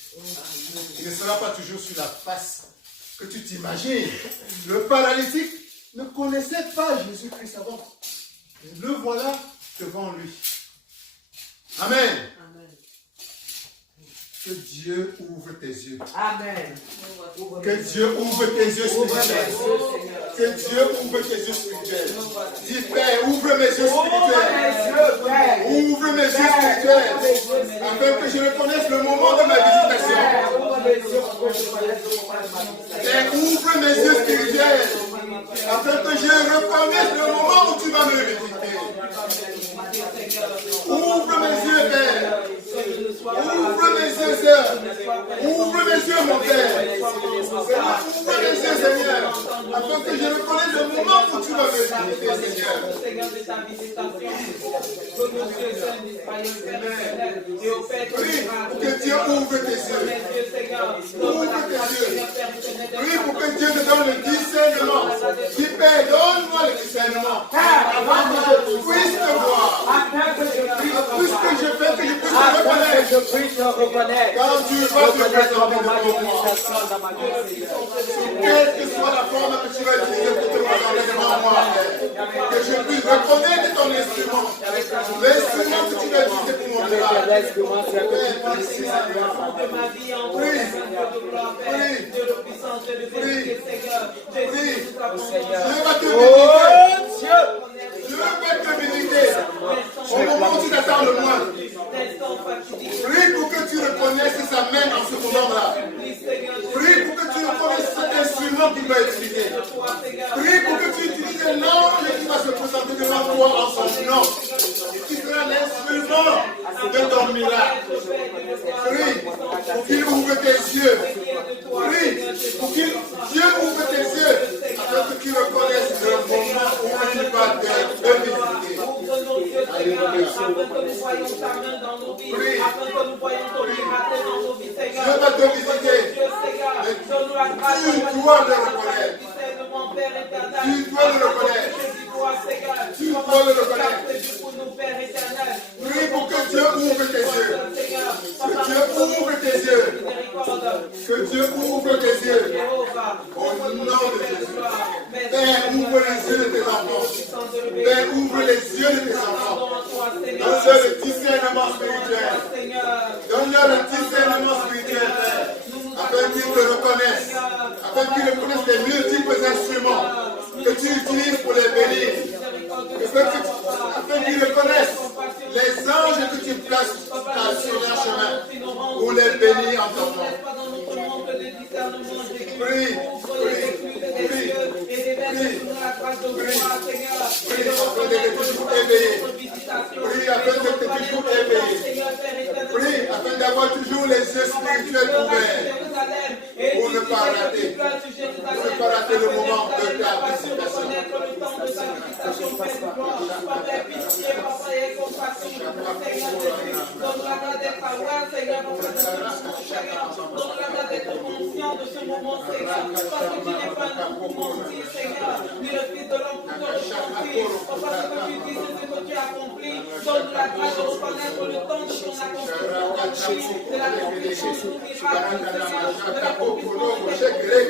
Il ne sera pas toujours sur la face que tu t'imagines. Le paralytique ne connaissait pas Jésus-Christ avant. Le voilà devant lui. Amen. Que Dieu ouvre tes yeux. Amen. Que Dieu ouvre tes yeux spirituels. Que Dieu ouvre tes yeux spirituels. Dis Père, ouvre mes yeux spirituels. Ouvre mes yeux spirituels. Afin que je reconnaisse le moment de ma visitation. Et ouvre mes yeux spirituels. Afin que je reconnaisse le moment où tu vas me visiter. Ouvre mes yeux, Père. Ouvre mes yeux, Seigneur. Ouvre mes yeux, mon Père. Ouvre mes yeux, Seigneur. Afin que je reconnaisse le moment où tu vas me visiter, Seigneur. Prie pour que Dieu ouvre tes yeux. Ouvre tes yeux. Prie pour que Dieu te donne le discernement. Dis Père, donne-moi le discernement. Afin que je puisse te voir. Puisque je fais que je puisse te reconnaître. Je prie, je reconnais. Quand tu vas te présenter devant moi, quelle que soit la forme que tu vas utiliser pour te présenter devant moi, que je puisse reconnaître ton instrument. L'instrument que tu vas utiliser pour mon travail. Prie. Dieu va te bénir. Dieu va te bénir. Au moment où tu t'attends le moins. Prie pour que tu reconnaisses sa main en ce moment-là. Prie pour que tu reconnaisses cet instrument qu'il va utiliser. Prie pour que tu utilises l'ange qui va se présenter devant toi en son nom. Qui sera l'instrument de afin que nous voyions ta main dans nos vies, afin que nous voyions ton miracle dans nos vies, Seigneur. Dieu va te visiter. Dieu, Seigneur, donne-nous la grâce. Tu dois le reconnaître. Mon Père éternel, Tu dois le reconnaître. Tu dois le reconnaître. Prie pour que Dieu ouvre tes yeux. Que Dieu ouvre tes yeux. Que Dieu ouvre tes yeux. Au nom de Jésus. Père, ouvre les yeux de tes enfants. Père, ouvre les yeux de tes enfants. Donne-leur le discernement spirituel. Donne-leur le discernement spirituel, Père. Afin qu'ils te reconnaissent. Afin qu'ils reconnaissent les multiples instruments que tu utilises pour les bénir. Afin qu'ils reconnaissent les anges que tu places sur leur chemin pour les bénir en ton nom. Prie, prie, prie, prie, afin d'être toujours éveillé. Prie, afin d'avoir toujours les yeux spirituels ouverts pour ne pas rater. Pour ne pas rater le moment de ta visitation. Conscient de ce moment, Seigneur, parce que tu n'es pas là pour mentir, Seigneur, ni le Fils de l'homme pour te mentir, parce que tu dis ce que tu as accompli, donne la grâce de reconnaître le temps de ton accomplissement, de l'accomplissement de ton miracle, Seigneur, de l'accomplissement de tes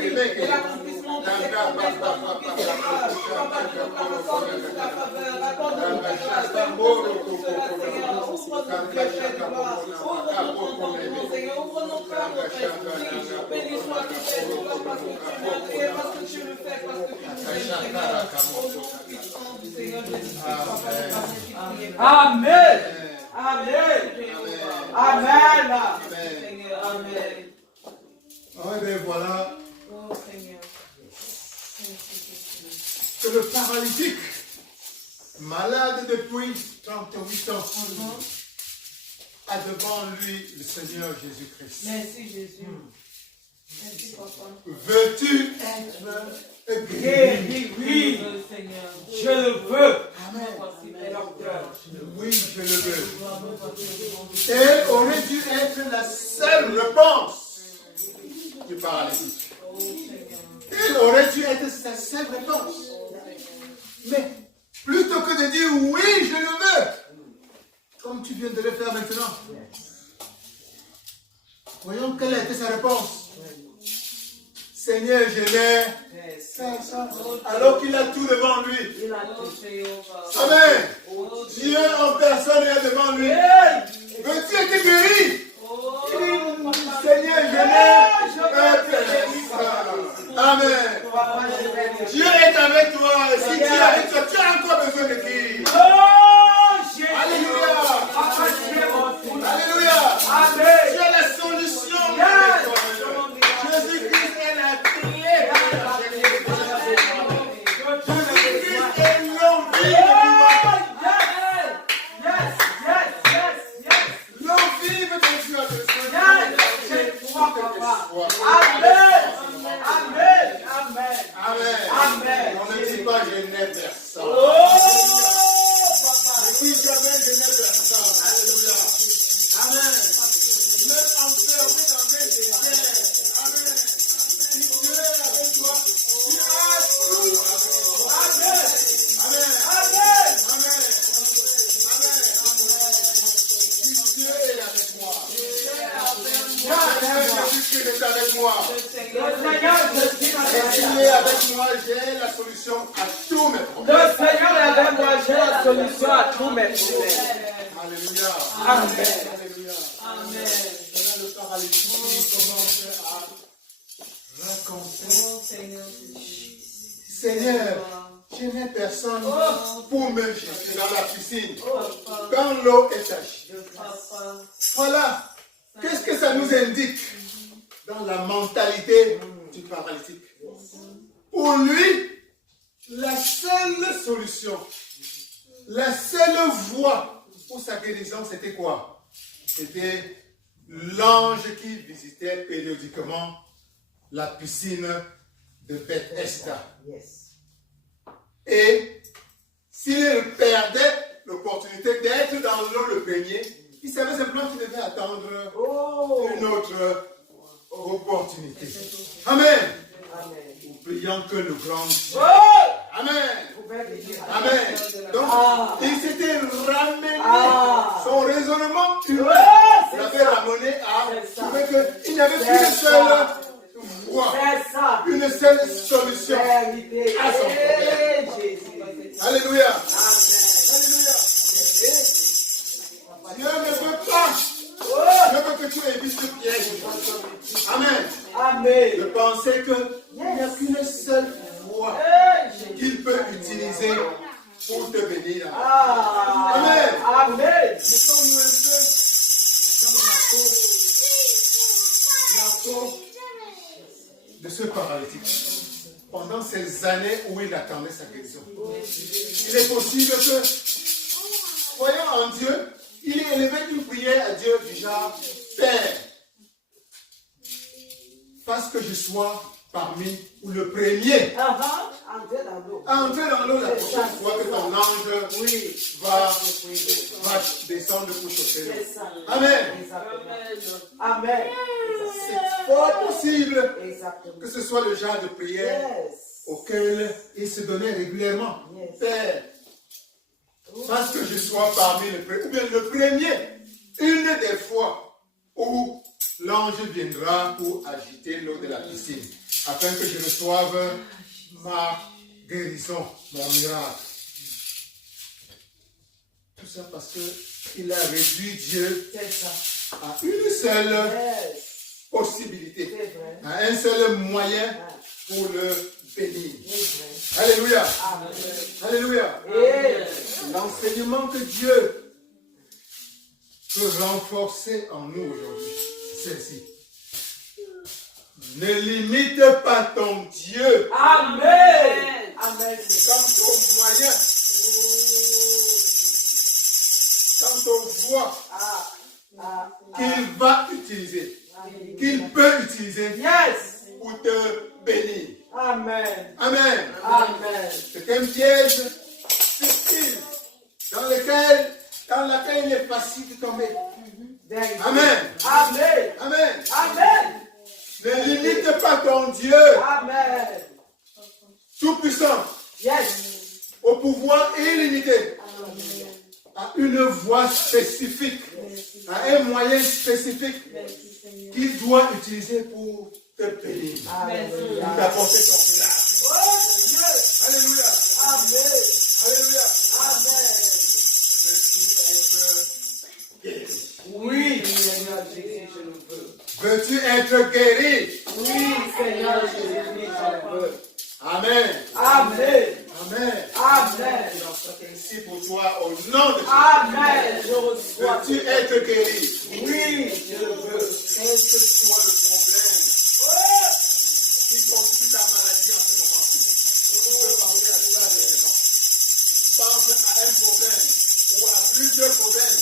promesses, de l'accomplissement de tes promesses dans nos vies, Seigneur, Papa, tu nous accorde toute ta faveur, accorde-nous ta grâce, donne-nous tout cela, Seigneur, ouvre nos yeux, Père de gloire, ouvre notre entendement, Seigneur, ouvre nos cœurs, notre esprit, bénis soit tout est parce que tu m'as créé, parce que tu le fais, parce que tu nous aimes, Seigneur. Au nom puissant du Seigneur Jésus-Christ, Papa, Amen. Amen. Amen. Seigneur, Amen. Oh, et bien voilà Oh Seigneur. que le paralytique, malade depuis 38 ans, a devant lui le Seigneur Jésus-Christ. Merci Jésus. Merci Papa. Veux-tu être guéri? Oui, Seigneur. je le veux. Amen. Docteur. Oui, je le veux. Et aurait dû être la seule réponse du paralytique. Oh Seigneur. Il aurait dû être sa seule réponse. Mais plutôt que de dire oui, je le veux, comme tu viens de le faire maintenant, voyons quelle a été sa réponse. Seigneur, je l'ai fait ça. Alors qu'il a tout devant lui. Amen. Dieu en personne est devant lui. Veux-tu être guéri? Il dit, Seigneur, je l'ai fait ça. Amen. Dieu est avec toi. Et si Dieu est avec toi, tu as encore besoin de qui? Alléluia. Alléluia. Amen. Tu as la solution. Jésus-Christ est la clé. Jésus-Christ est l'homme vive. L'homme vive de Dieu a besoin de Amen. Amen. Amen. Amen. On ne dit pas je n'ai personne. Oh, Ne dis jamais je n'ai personne. Alléluia. Amen. Même enfermé dans un désert. Amen. Si Dieu est avec toi, tu as tout. Amen. Amen. Amen. Amen. Amen. Si Dieu est avec moi, Jésus-Christ est avec moi. le Seigneur, Et s'il est avec moi, j'ai la solution à tous mes problèmes. le Seigneur est avec moi, j'ai la solution à tous mes problèmes. Alléluia. Amen. Alléluia. Amen. Voilà le paralytique qui commence à raconter. Oh Seigneur Jésus. Seigneur, je n'ai personne pour me jeter dans la piscine quand l'eau est agitée. Papa. Voilà. Qu'est-ce que ça nous indique dans la mentalité du paralytique? Pour lui, la seule solution, la seule voie pour sa guérison, c'était quoi? C'était l'ange qui visitait périodiquement la piscine de Bethesda. Et s'il perdait l'opportunité d'être dans l'eau le premier, il savait simplement qu'il devait attendre une autre opportunité. Amen. Nous prions que le grand Dieu. Amen. Amen. Donc, il s'était ramené. Son raisonnement humain l'avait ramené à trouver qu'il n'y avait qu'une seule voie, une seule solution à son problème. Alléluia. Alléluia. Dieu ne veut pas. Je veux que tu évites ce piège. Amen. De penser qu'il n'y a qu'une seule voie qu'il peut utiliser pour te bénir. Amen. Mettons-nous un peu dans la peau de ce paralytique. Pendant ces années où il attendait sa guérison. Il est possible que, croyant en Dieu, il ait élevé une prière à Dieu du genre, Père, fasse que je sois parmi, ou le premier, à entrer dans l'eau la prochaine fois que ton ange va descendre pour chauffer l'eau. Amen. Amen. C'est fort possible que ce soit le genre de prière auquel il se donnait régulièrement. Père, parce que je sois parmi les premiers, ou bien le premier, une des fois où l'ange viendra pour agiter l'eau de la piscine, afin que je reçoive ma guérison, mon miracle. Tout ça parce qu'il a réduit Dieu à une seule possibilité, à un seul moyen pour le bénir. Alléluia. Alléluia. L'enseignement que Dieu peut renforcer en nous aujourd'hui, c'est celle-ci. Ne limite pas ton Dieu. Amen. Dans ton moyen. Dans ton voie. Qu'il va utiliser. Qu'il peut utiliser. Pour te bénir. Amen. Amen. Amen. C'est un piège subtil dans laquelle il est facile de tomber. Amen. Amen. Amen. Amen. Ne limite pas ton Dieu. Amen. Tout-puissant. Yes. Au pouvoir illimité. À une voie spécifique. À un moyen spécifique qu'il doit utiliser pour te bénir. Pour t'apporter ton miracle. Alléluia. Amen. Alléluia. Amen. Oui, Seigneur Jésus, je le veux. veux-tu être guéri? Oui, Seigneur Jésus, je le veux. Amen. Amen. Amen. Amen. Il en soit ainsi pour toi au nom de Jésus. Amen. Je reçois. Veux-tu être guéri? Oui, je le veux. Quel que soit le problème qui constitue ta maladie en ce moment, tu peux penser à cela réellement. Pense à un problème ou à plusieurs problèmes,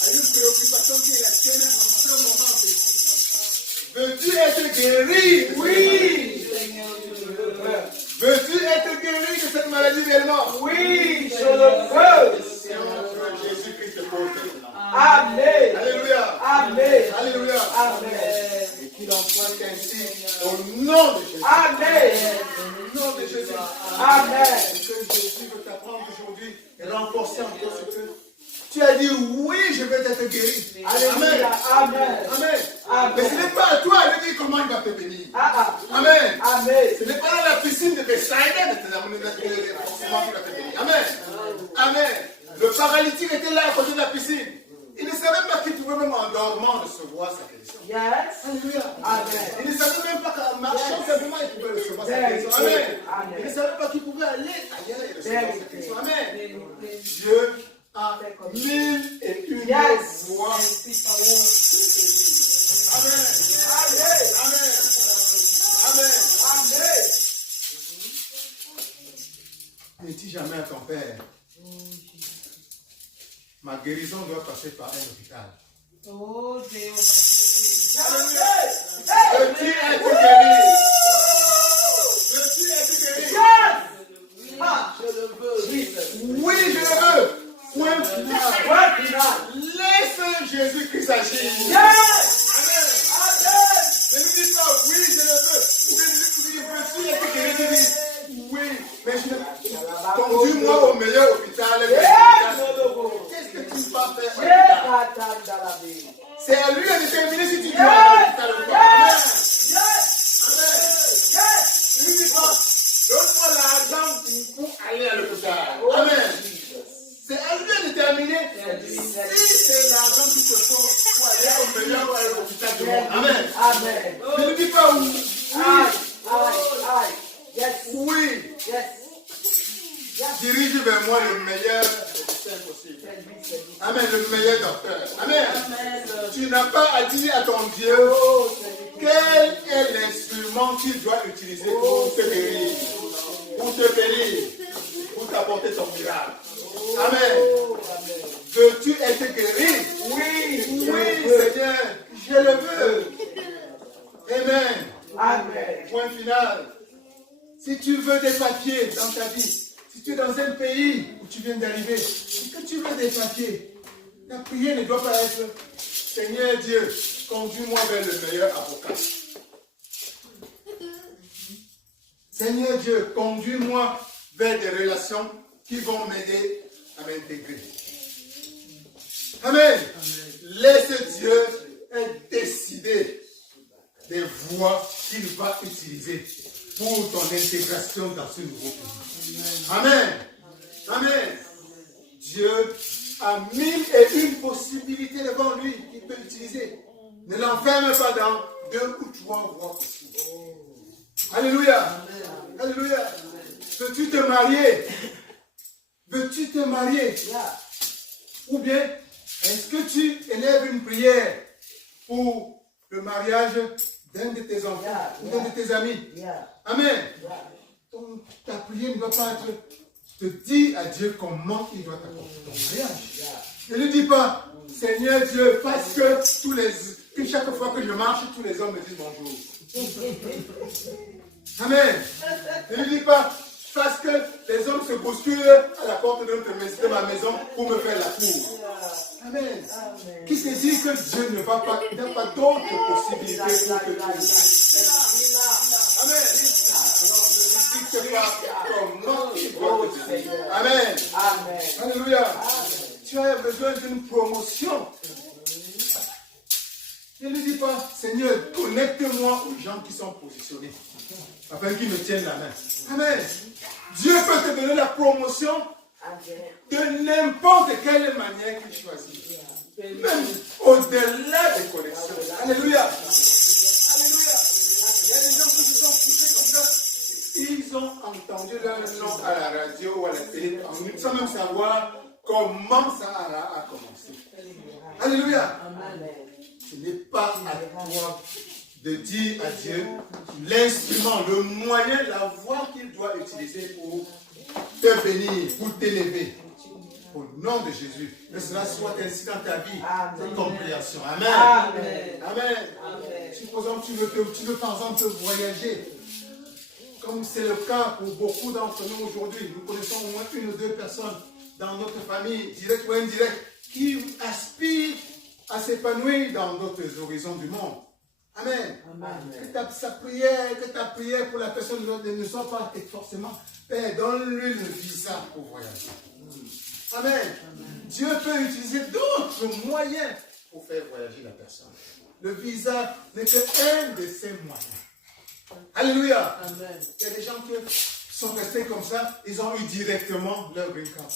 à une préoccupation qui est la tienne en ce moment. Veux-tu être guéri? Oui, Seigneur, je le veux. Veux-tu être guéri de cette maladie réellement? Oui, je le veux. Jésus-Christ te pose maintenant. Amen. Alléluia. Amen. Alléluia. Amen. Et qu'il en soit ainsi au nom de Jésus. Amen. Au nom de Jésus. Amen. Ce que Jésus veut t'apprendre aujourd'hui et renforcer encore ce que tu as dit oui, je vais être guéri. Alléluia. Amen. Amen. Amen. Mais ce n'est pas à toi de dire comment il va te bénir. Amen. Amen. Ce n'est pas dans la piscine de Bethsaïda forcément qu'il va te bénir. Amen. Amen. Le paralytique était là à côté de la piscine. Il ne savait pas qu'il pouvait même en dormant recevoir sa guérison. Yes. Alléluia. Amen. Il ne savait même pas qu'en marchant simplement, il pouvait recevoir sa guérison. Amen. Il ne savait pas qu'il pouvait aller ailleurs et recevoir sa guérison. Amen. Dieu a 1001 voies. Amen. Amen. Amen. Amen. Ne dis jamais à ton père, ma guérison doit passer par un hôpital. Oh, Jéhovah. Veux-tu être guéri? Veux-tu être guéri? Je le veux. Oui, je le veux. Point final. Point final. Laisse Jésus-Christ agir. Yes. Amen. Amen. Ne lui dis pas oui, je le veux. Ou bien veux-tu être guéri? Tu dis oui, mais je conduis-moi au meilleur hôpital. Qu'est-ce que tu vas faire? C'est à lui de déterminer si tu dois aller à l'hôpital ou pas. Amen. Amen. Ne lui dis pas, donne-moi l'argent pour aller à l'hôpital. Amen. C'est à lui de déterminer si c'est l'argent qu'il te faut pour aller au meilleur hôpital du monde. Amen. Amen. Ne lui dis pas oui. Yes. Oui. Yes. Dirige vers moi le meilleur médecin possible. Amen, le meilleur docteur. Amen. Tu n'as pas à dire à ton Dieu quel est l'instrument qu'il doit utiliser pour te guérir, pour t'apporter ton miracle. Amen. Veux-tu être guéri? Oui, Seigneur, je le veux. Amen. Amen. Point final. Si tu veux des papiers dans ta vie, si tu es dans un pays où tu viens d'arriver, et que tu veux des papiers, ta prière ne doit pas être Seigneur Dieu, conduis-moi vers le meilleur avocat. Seigneur Dieu, conduis-moi vers des relations qui vont m'aider à m'intégrer. Amen. Laisse Dieu décider des voies qu'il va utiliser pour ton intégration dans ce nouveau pays. Amen. Amen. Dieu a 1001 possibilités devant lui qu'il peut utiliser. Ne l'enferme pas dans 2 ou 3 voies possibles. Alléluia. Alléluia. Veux-tu te marier? Veux-tu te marier? Ou bien, est-ce que tu élèves une prière pour le mariage d'un de tes enfants ou d'un de tes amis? Amen. Donc, ta prière ne doit pas être de dire à Dieu comment il doit t'apporter ton mariage. Ne lui dis pas, Seigneur Dieu, parce que chaque fois que je marche, tous les hommes me disent bonjour. Amen. Ne lui dis pas, parce que les hommes se bousculent à la porte de ma maison pour me faire la cour. Amen. Qui se dit que Dieu ne va pas, il n'a pas d'autres possibilités pour que Dieu. Amen. Amen. Alléluia. Tu as besoin d'une promotion. Ne lui dis pas, Seigneur, connecte-moi aux gens qui sont positionnés, afin qu'ils me tiennent la main. Amen. Dieu peut te donner la promotion de n'importe quelle manière qu'il choisit. Même au-delà des connexions. Alléluia. Alléluia. Il y a des gens qui se sont poussés comme ça. Ils ont entendu leur nom à la radio ou à la télé sans même savoir comment ça a commencé. Alléluia. Ce n'est pas à toi de dire à Dieu l'instrument, le moyen, la voie qu'il doit utiliser pour te bénir, pour t'élever. Au nom de Jésus, que cela soit ainsi dans ta vie, cette compréhension. Amen. Amen. Amen. Supposons que tu veux par exemple voyager. Comme c'est le cas pour beaucoup d'entre nous aujourd'hui, nous connaissons au moins 1 ou 2 personnes dans notre famille, directe ou indirecte, qui aspirent à s'épanouir dans d'autres horizons du monde. Amen. Que ta prière pour la personne ne soit pas forcément, Père, donne-lui le visa pour voyager. Amen. Dieu peut utiliser d'autres moyens pour faire voyager la personne. Le visa n'est qu'un de ces moyens. Alléluia. Amen. Il y a des gens qui sont restés comme ça, ils ont eu directement leur green card.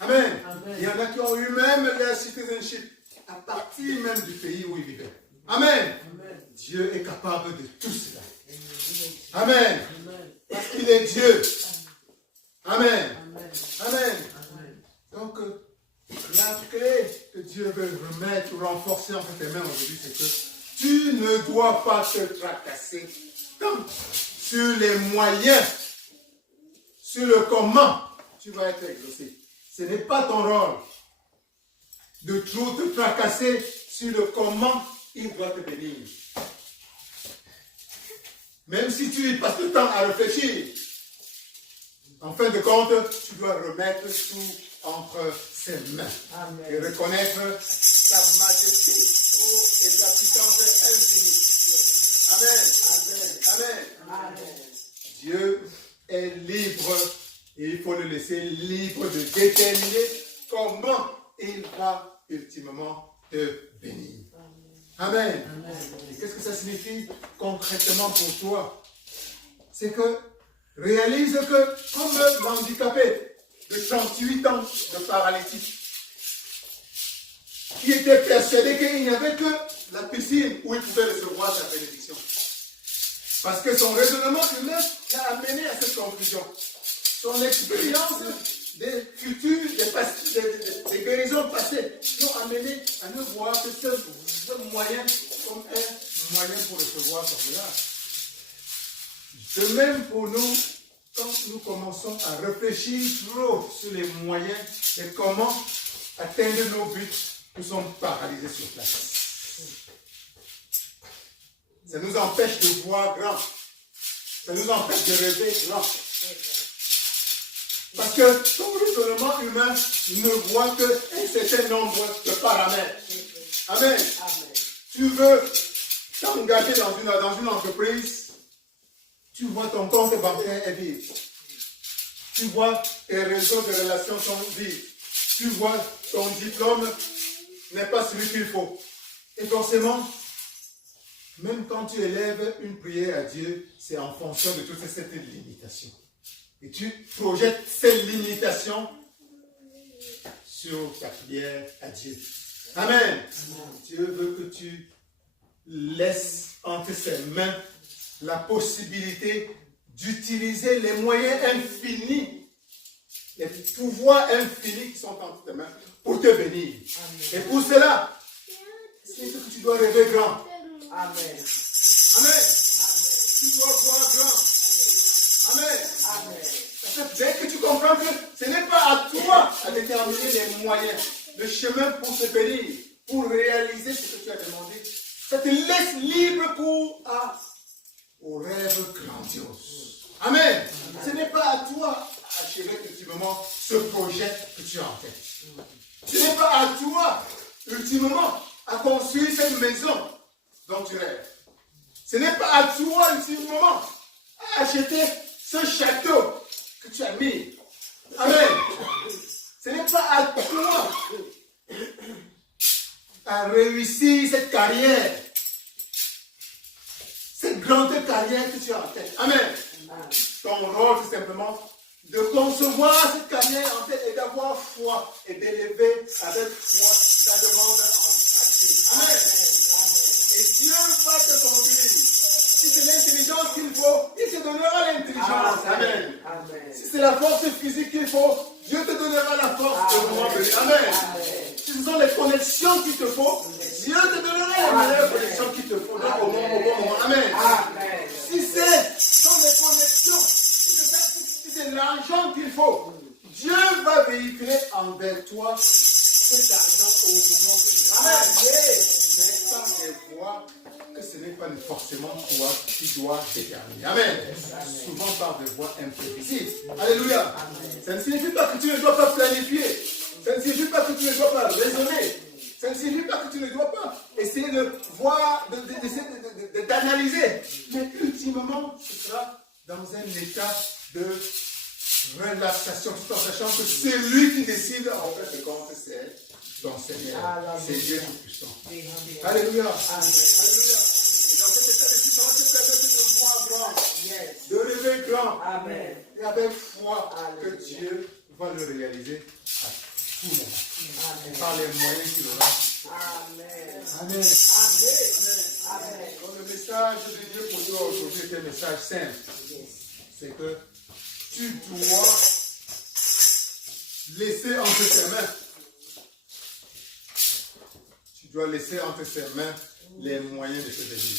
Amen. Amen. Il y en a qui ont eu même leur citizenship à partir même du pays où ils vivaient. Amen. Amen. Dieu est capable de tout cela. Amen. Amen. Parce qu'il est Dieu. Amen. Amen. Amen. Amen. Donc, la clé que Dieu veut remettre ou renforcer entre tes mains aujourd'hui, c'est que tu ne dois pas te tracasser tant sur les moyens, sur le comment tu vas être exaucé. Ce n'est pas ton rôle de trop te tracasser sur le comment il doit te bénir. Même si tu y passes le temps à réfléchir, En fin de compte, tu dois remettre tout entre ses mains. Amen. Et reconnaître sa majesté et sa puissance infinie. Amen. Amen. Amen. Dieu est libre et il faut le laisser libre de déterminer comment il va ultimement te bénir. Amen. Amen. Et qu'est-ce que ça signifie concrètement pour toi? C'est que réalise que comme l'handicapé de 38 ans de paralytique qui était persuadé qu'il n'y avait que la piscine où il pouvait recevoir sa bénédiction. Parce que son raisonnement humain l'a amené à cette conclusion. Son expérience des futures, des guérisons passées l'ont amené à ne voir que ce moyen comme un moyen pour recevoir son miracle. De même pour nous, quand nous commençons à réfléchir trop sur les moyens et comment atteindre nos buts, nous sommes paralysés sur place. Ça nous empêche de voir grand. Ça nous empêche de rêver grand. Parce que ton raisonnement humain ne voit qu'un certain nombre de paramètres. Amen. Tu veux t'engager dans une entreprise, tu vois ton compte bancaire est vide. Tu vois tes réseaux de relations sont vides. Tu vois ton diplôme n'est pas celui qu'il faut. Et forcément, même quand tu élèves une prière à Dieu, c'est en fonction de toute cette limitation. Et tu projettes cette limitation sur ta prière à Dieu. Amen. Amen. Dieu veut que tu laisses entre ses mains la possibilité d'utiliser les moyens infinis, les pouvoirs infinis qui sont entre tes mains pour te bénir. Amen. Et pour cela, c'est ce que tu dois rêver grand. Amen. Amen. Tu dois voir grand. Amen. Amen. Parce que dès que tu comprends que ce n'est pas à toi à déterminer les moyens, le chemin pour te bénir, pour réaliser ce que tu as demandé, ça te laisse libre pour au rêve grandiose. Amen. Amen. Ce n'est pas à toi à achever ultimement ce projet que tu as en tête. Ce n'est pas à toi ultimement à construire cette maison dont tu rêves. Ce n'est pas à toi ultimement à acheter ce château que tu as mis. Amen. Ce n'est pas à toi à réussir cette carrière. Cette grande carrière que tu as en tête. Amen. Ton rôle, c'est simplement de concevoir cette carrière en tête et d'avoir foi et d'élever avec foi ta demande à Dieu. Amen. Et Dieu va te conduire. Si c'est l'intelligence qu'il faut, il te donnera l'intelligence. Amen. Si c'est la force physique qu'il faut, Dieu te donnera la force au moment venu. Amen. Si ce sont les connexions qu'il te faut, Dieu te donnera les meilleures connexions qu'il te faut au bon moment. Amen. Si ce sont les connexions, si c'est l'argent qu'il faut, Dieu va véhiculer envers toi cet argent au moment venu. Amen. Mais sans les voir que ce n'est pas forcément toi qui dois déterminer. Amen. Souvent par des voies imprévisibles. Alléluia. Ça ne signifie pas que tu ne dois pas planifier. Ça ne signifie pas que tu ne dois pas raisonner. Ça ne signifie pas que tu ne dois pas essayer de voir, d'analyser. Mais ultimement, ce sera dans un état de relaxation, tout en sachant que c'est lui qui décide en fait de compte, c'est ton Seigneur. C'est Dieu tout-puissant. Alléluia. Alléluia. Et dans cet état de puissance, te permettre de voir grand, de rêver grand. Amen. Et avec foi que Dieu va le réaliser à tout moment. Par les moyens qu'il aura. Amen. Amen. Amen. Donc le message de Dieu pour toi aujourd'hui est un message simple. C'est que tu dois laisser entre tes mains. Tu dois laisser entre ses mains les moyens de te bénir.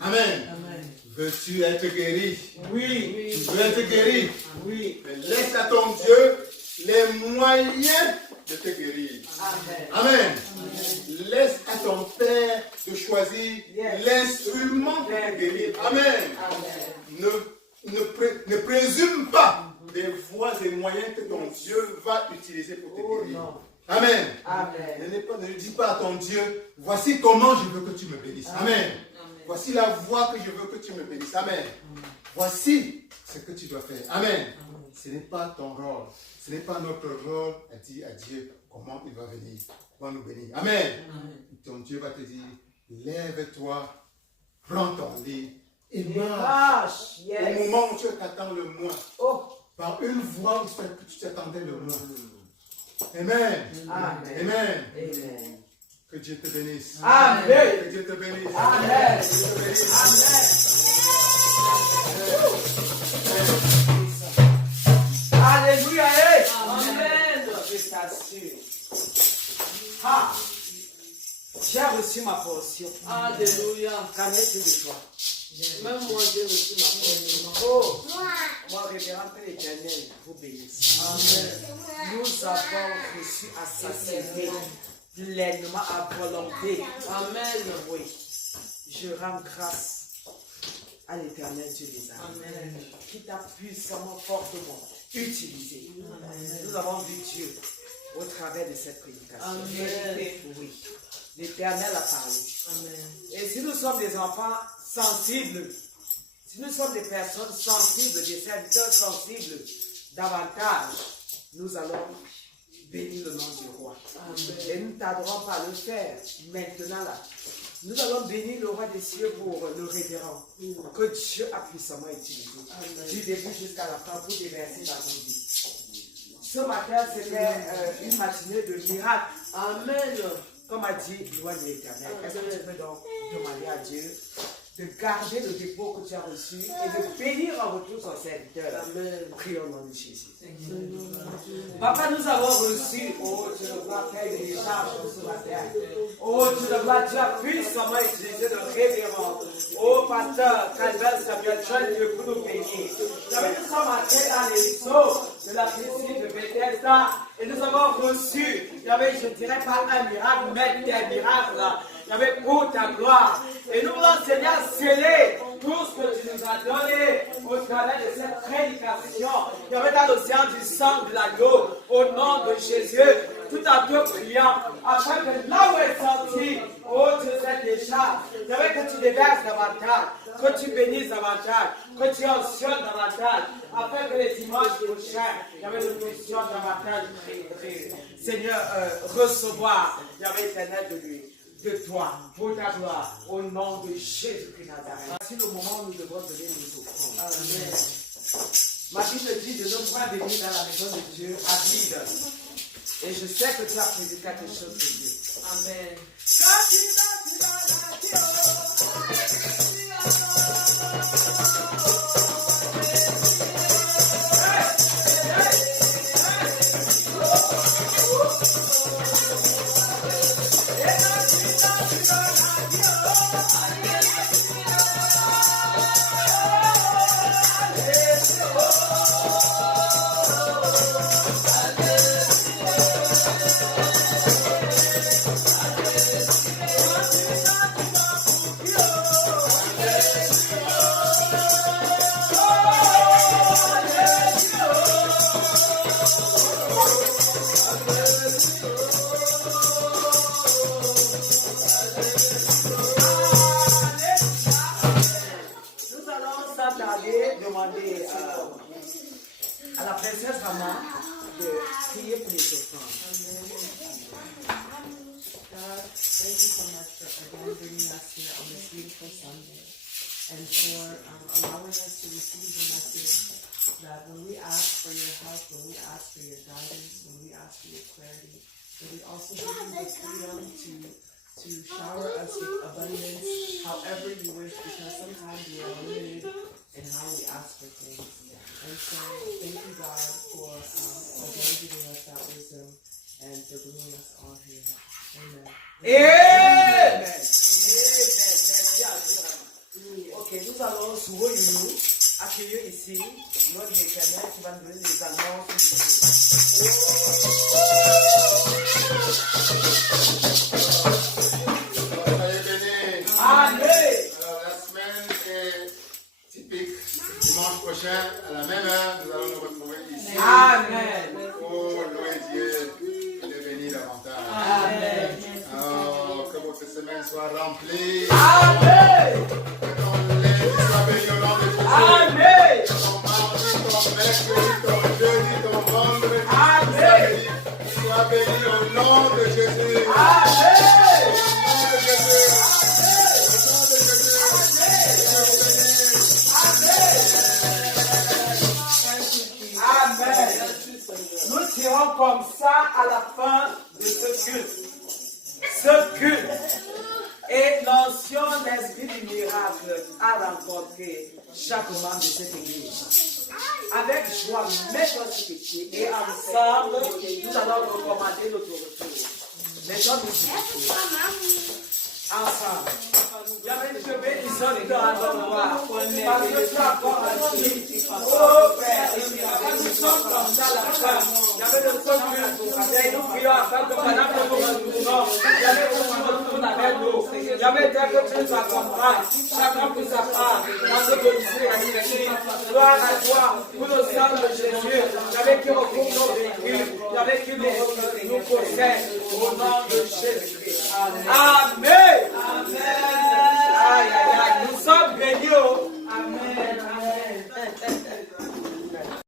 Amen. Amen. Veux-tu être guéri? Oui. Tu veux être guéri? Oui. Mais laisse à ton Dieu les moyens de te guérir. Amen. Amen. Amen. Laisse à ton Père de choisir l'instrument de te guérir. Amen. Amen. Ne présume pas des les moyens que ton Dieu va utiliser pour te Oh bénir. non. Amen. Amen. Ne dis pas à ton Dieu, voici comment je veux que tu me bénisses. Amen. Voici la voie que je veux que tu me bénisses. Amen. Voici ce que tu dois faire. Amen. Ce n'est pas ton rôle. Ce n'est pas notre rôle à dire à Dieu comment il va venir. Va nous bénir. Amen. Ton Dieu va te dire, lève-toi, prends ton lit et marche. Yes. Au moment où tu t'attends le moins. Oh. Par une voie où tu t'attendais le moins. Amen. Amen. Amen. Amen. Que Dieu te bénisse. Amen. Que Dieu te bénisse. Amen. Que Dieu te bénisse. Alléluia. Amen. Je t'assure. Ah. J'ai reçu ma portion. Alléluia. Qu'en est-il de toi? Même moi, j'ai reçu ma portion. Oh. Moi, révérend Père éternel, vous bénisse. Amen. Nous avons reçu à s'assurer pleinement à volonté. Amen. Oui. Je rends grâce à l'éternel Dieu des armées. Amen. Qui t'a puissamment, fortement utilisé. Amen. Nous avons vu Dieu au travers de cette prédication. Amen. Oui. L'éternel a parlé. Amen. Et si nous sommes des enfants sensibles, si nous sommes des personnes sensibles, des serviteurs sensibles, davantage, nous allons bénir le nom du roi. Amen. Et nous ne tarderons pas à le faire maintenant là. Nous allons bénir le roi des cieux pour le révérend que Dieu a puissamment utilisé. Amen. Du début jusqu'à la fin pour déverser dans nos vies. Ce matin, c'était une matinée de miracle. Amen. Comme a dit loi de l'Éternel. Est-ce que tu peux donc demander à Dieu de garder le dépôt que tu as reçu et de bénir en retour son serviteur? Amen. Prions au nom de Jésus. Papa, nous avons reçu, oh, tu ne dois faire des charges ce matin. Oh, tu ne dois, tu as puissamment utilisé le révérend. Oh, pasteur, Calvin Samuel John, Dieu pour nous bénir. Nous sommes entrés dans les eaux de la piscine de Bethesda et nous avons reçu, je ne dirais pas un miracle, mais des miracles. Il y avait pour ta gloire. Et nous voulons, Seigneur, sceller tout ce que tu nous as donné au travers de cette prédication. Il y avait dans l'océan du sang de l'agneau, au nom de Jésus, tout en te priant, afin que là où est sorti, oh Dieu, cette déjà, il y avait que tu déverses davantage, que tu bénisses davantage, que tu encionnes davantage, afin que les dimanches prochains, il y avait une question davantage, Seigneur, recevoir, il y avait éternel de lui. De toi, pour ta gloire, au nom de Jésus-Christ Nazareth. Voici le moment où nous devons donner nos offrandes. Amen. Ma Bible dit de ne pas venir dans la maison de Dieu à vide. Et je sais que tu as prévu quelque chose pour Dieu. Amen. Demander à la princesse Rama de prier pour les offrandes. God, thank you so much for again bringing us here on this beautiful Sunday and for allowing us to receive the message that when we ask for your help, when we ask for your guidance, when we ask for your clarity, that we also give you the freedom to shower us with abundance however you wish, because sometimes we are limited in how we ask for things. And so thank you, God, for again giving us that wisdom and for bringing us all here. Amen. Amen. Amen. Merci à Dieu. Ok, nous allons sur nous accueillir ici notre éternel qui va nous donner des annonces. Soyez bénis. Amen. Alors, la semaine est typique. Dimanche prochain, à la même heure, nous allons nous retrouver ici. Amen. sois rempli. Amen. Ton lundi soit béni au nom de Jésus. Amen. Ton mardi, ton mercredi, ton jeudi, ton vendredi. Amen. Sois béni au nom de Jésus. Amen. Au nom de Jésus. Au nom de Jésus. Amen. Nous tirons comme ça à la fin de ce culte. Ce culte est l'onction d'esprit du miracle à rencontrer chaque membre de cette église. Avec joie, mettons ce petit et ensemble, nous allons recommander notre retour. Mettons nous ensemble. Il y avait une bénédiction dans l'endroit. Parce que tu as encore agi. Oh Père, quand nous sommes comme ça la fin, il y avait le son et nous prions afin que pendant que nous retournons, il y avait que tu retournes avec nous. Il y avait que tu nous accompagnes. Chacun pour sa part. Dans ce domicile à l'église. Gloire à toi. Pour le sang de Jésus. Il y avait qui recouvre nos véhicules. Il y avait qui nous possède. Au nom de Jésus-Christ. Amen.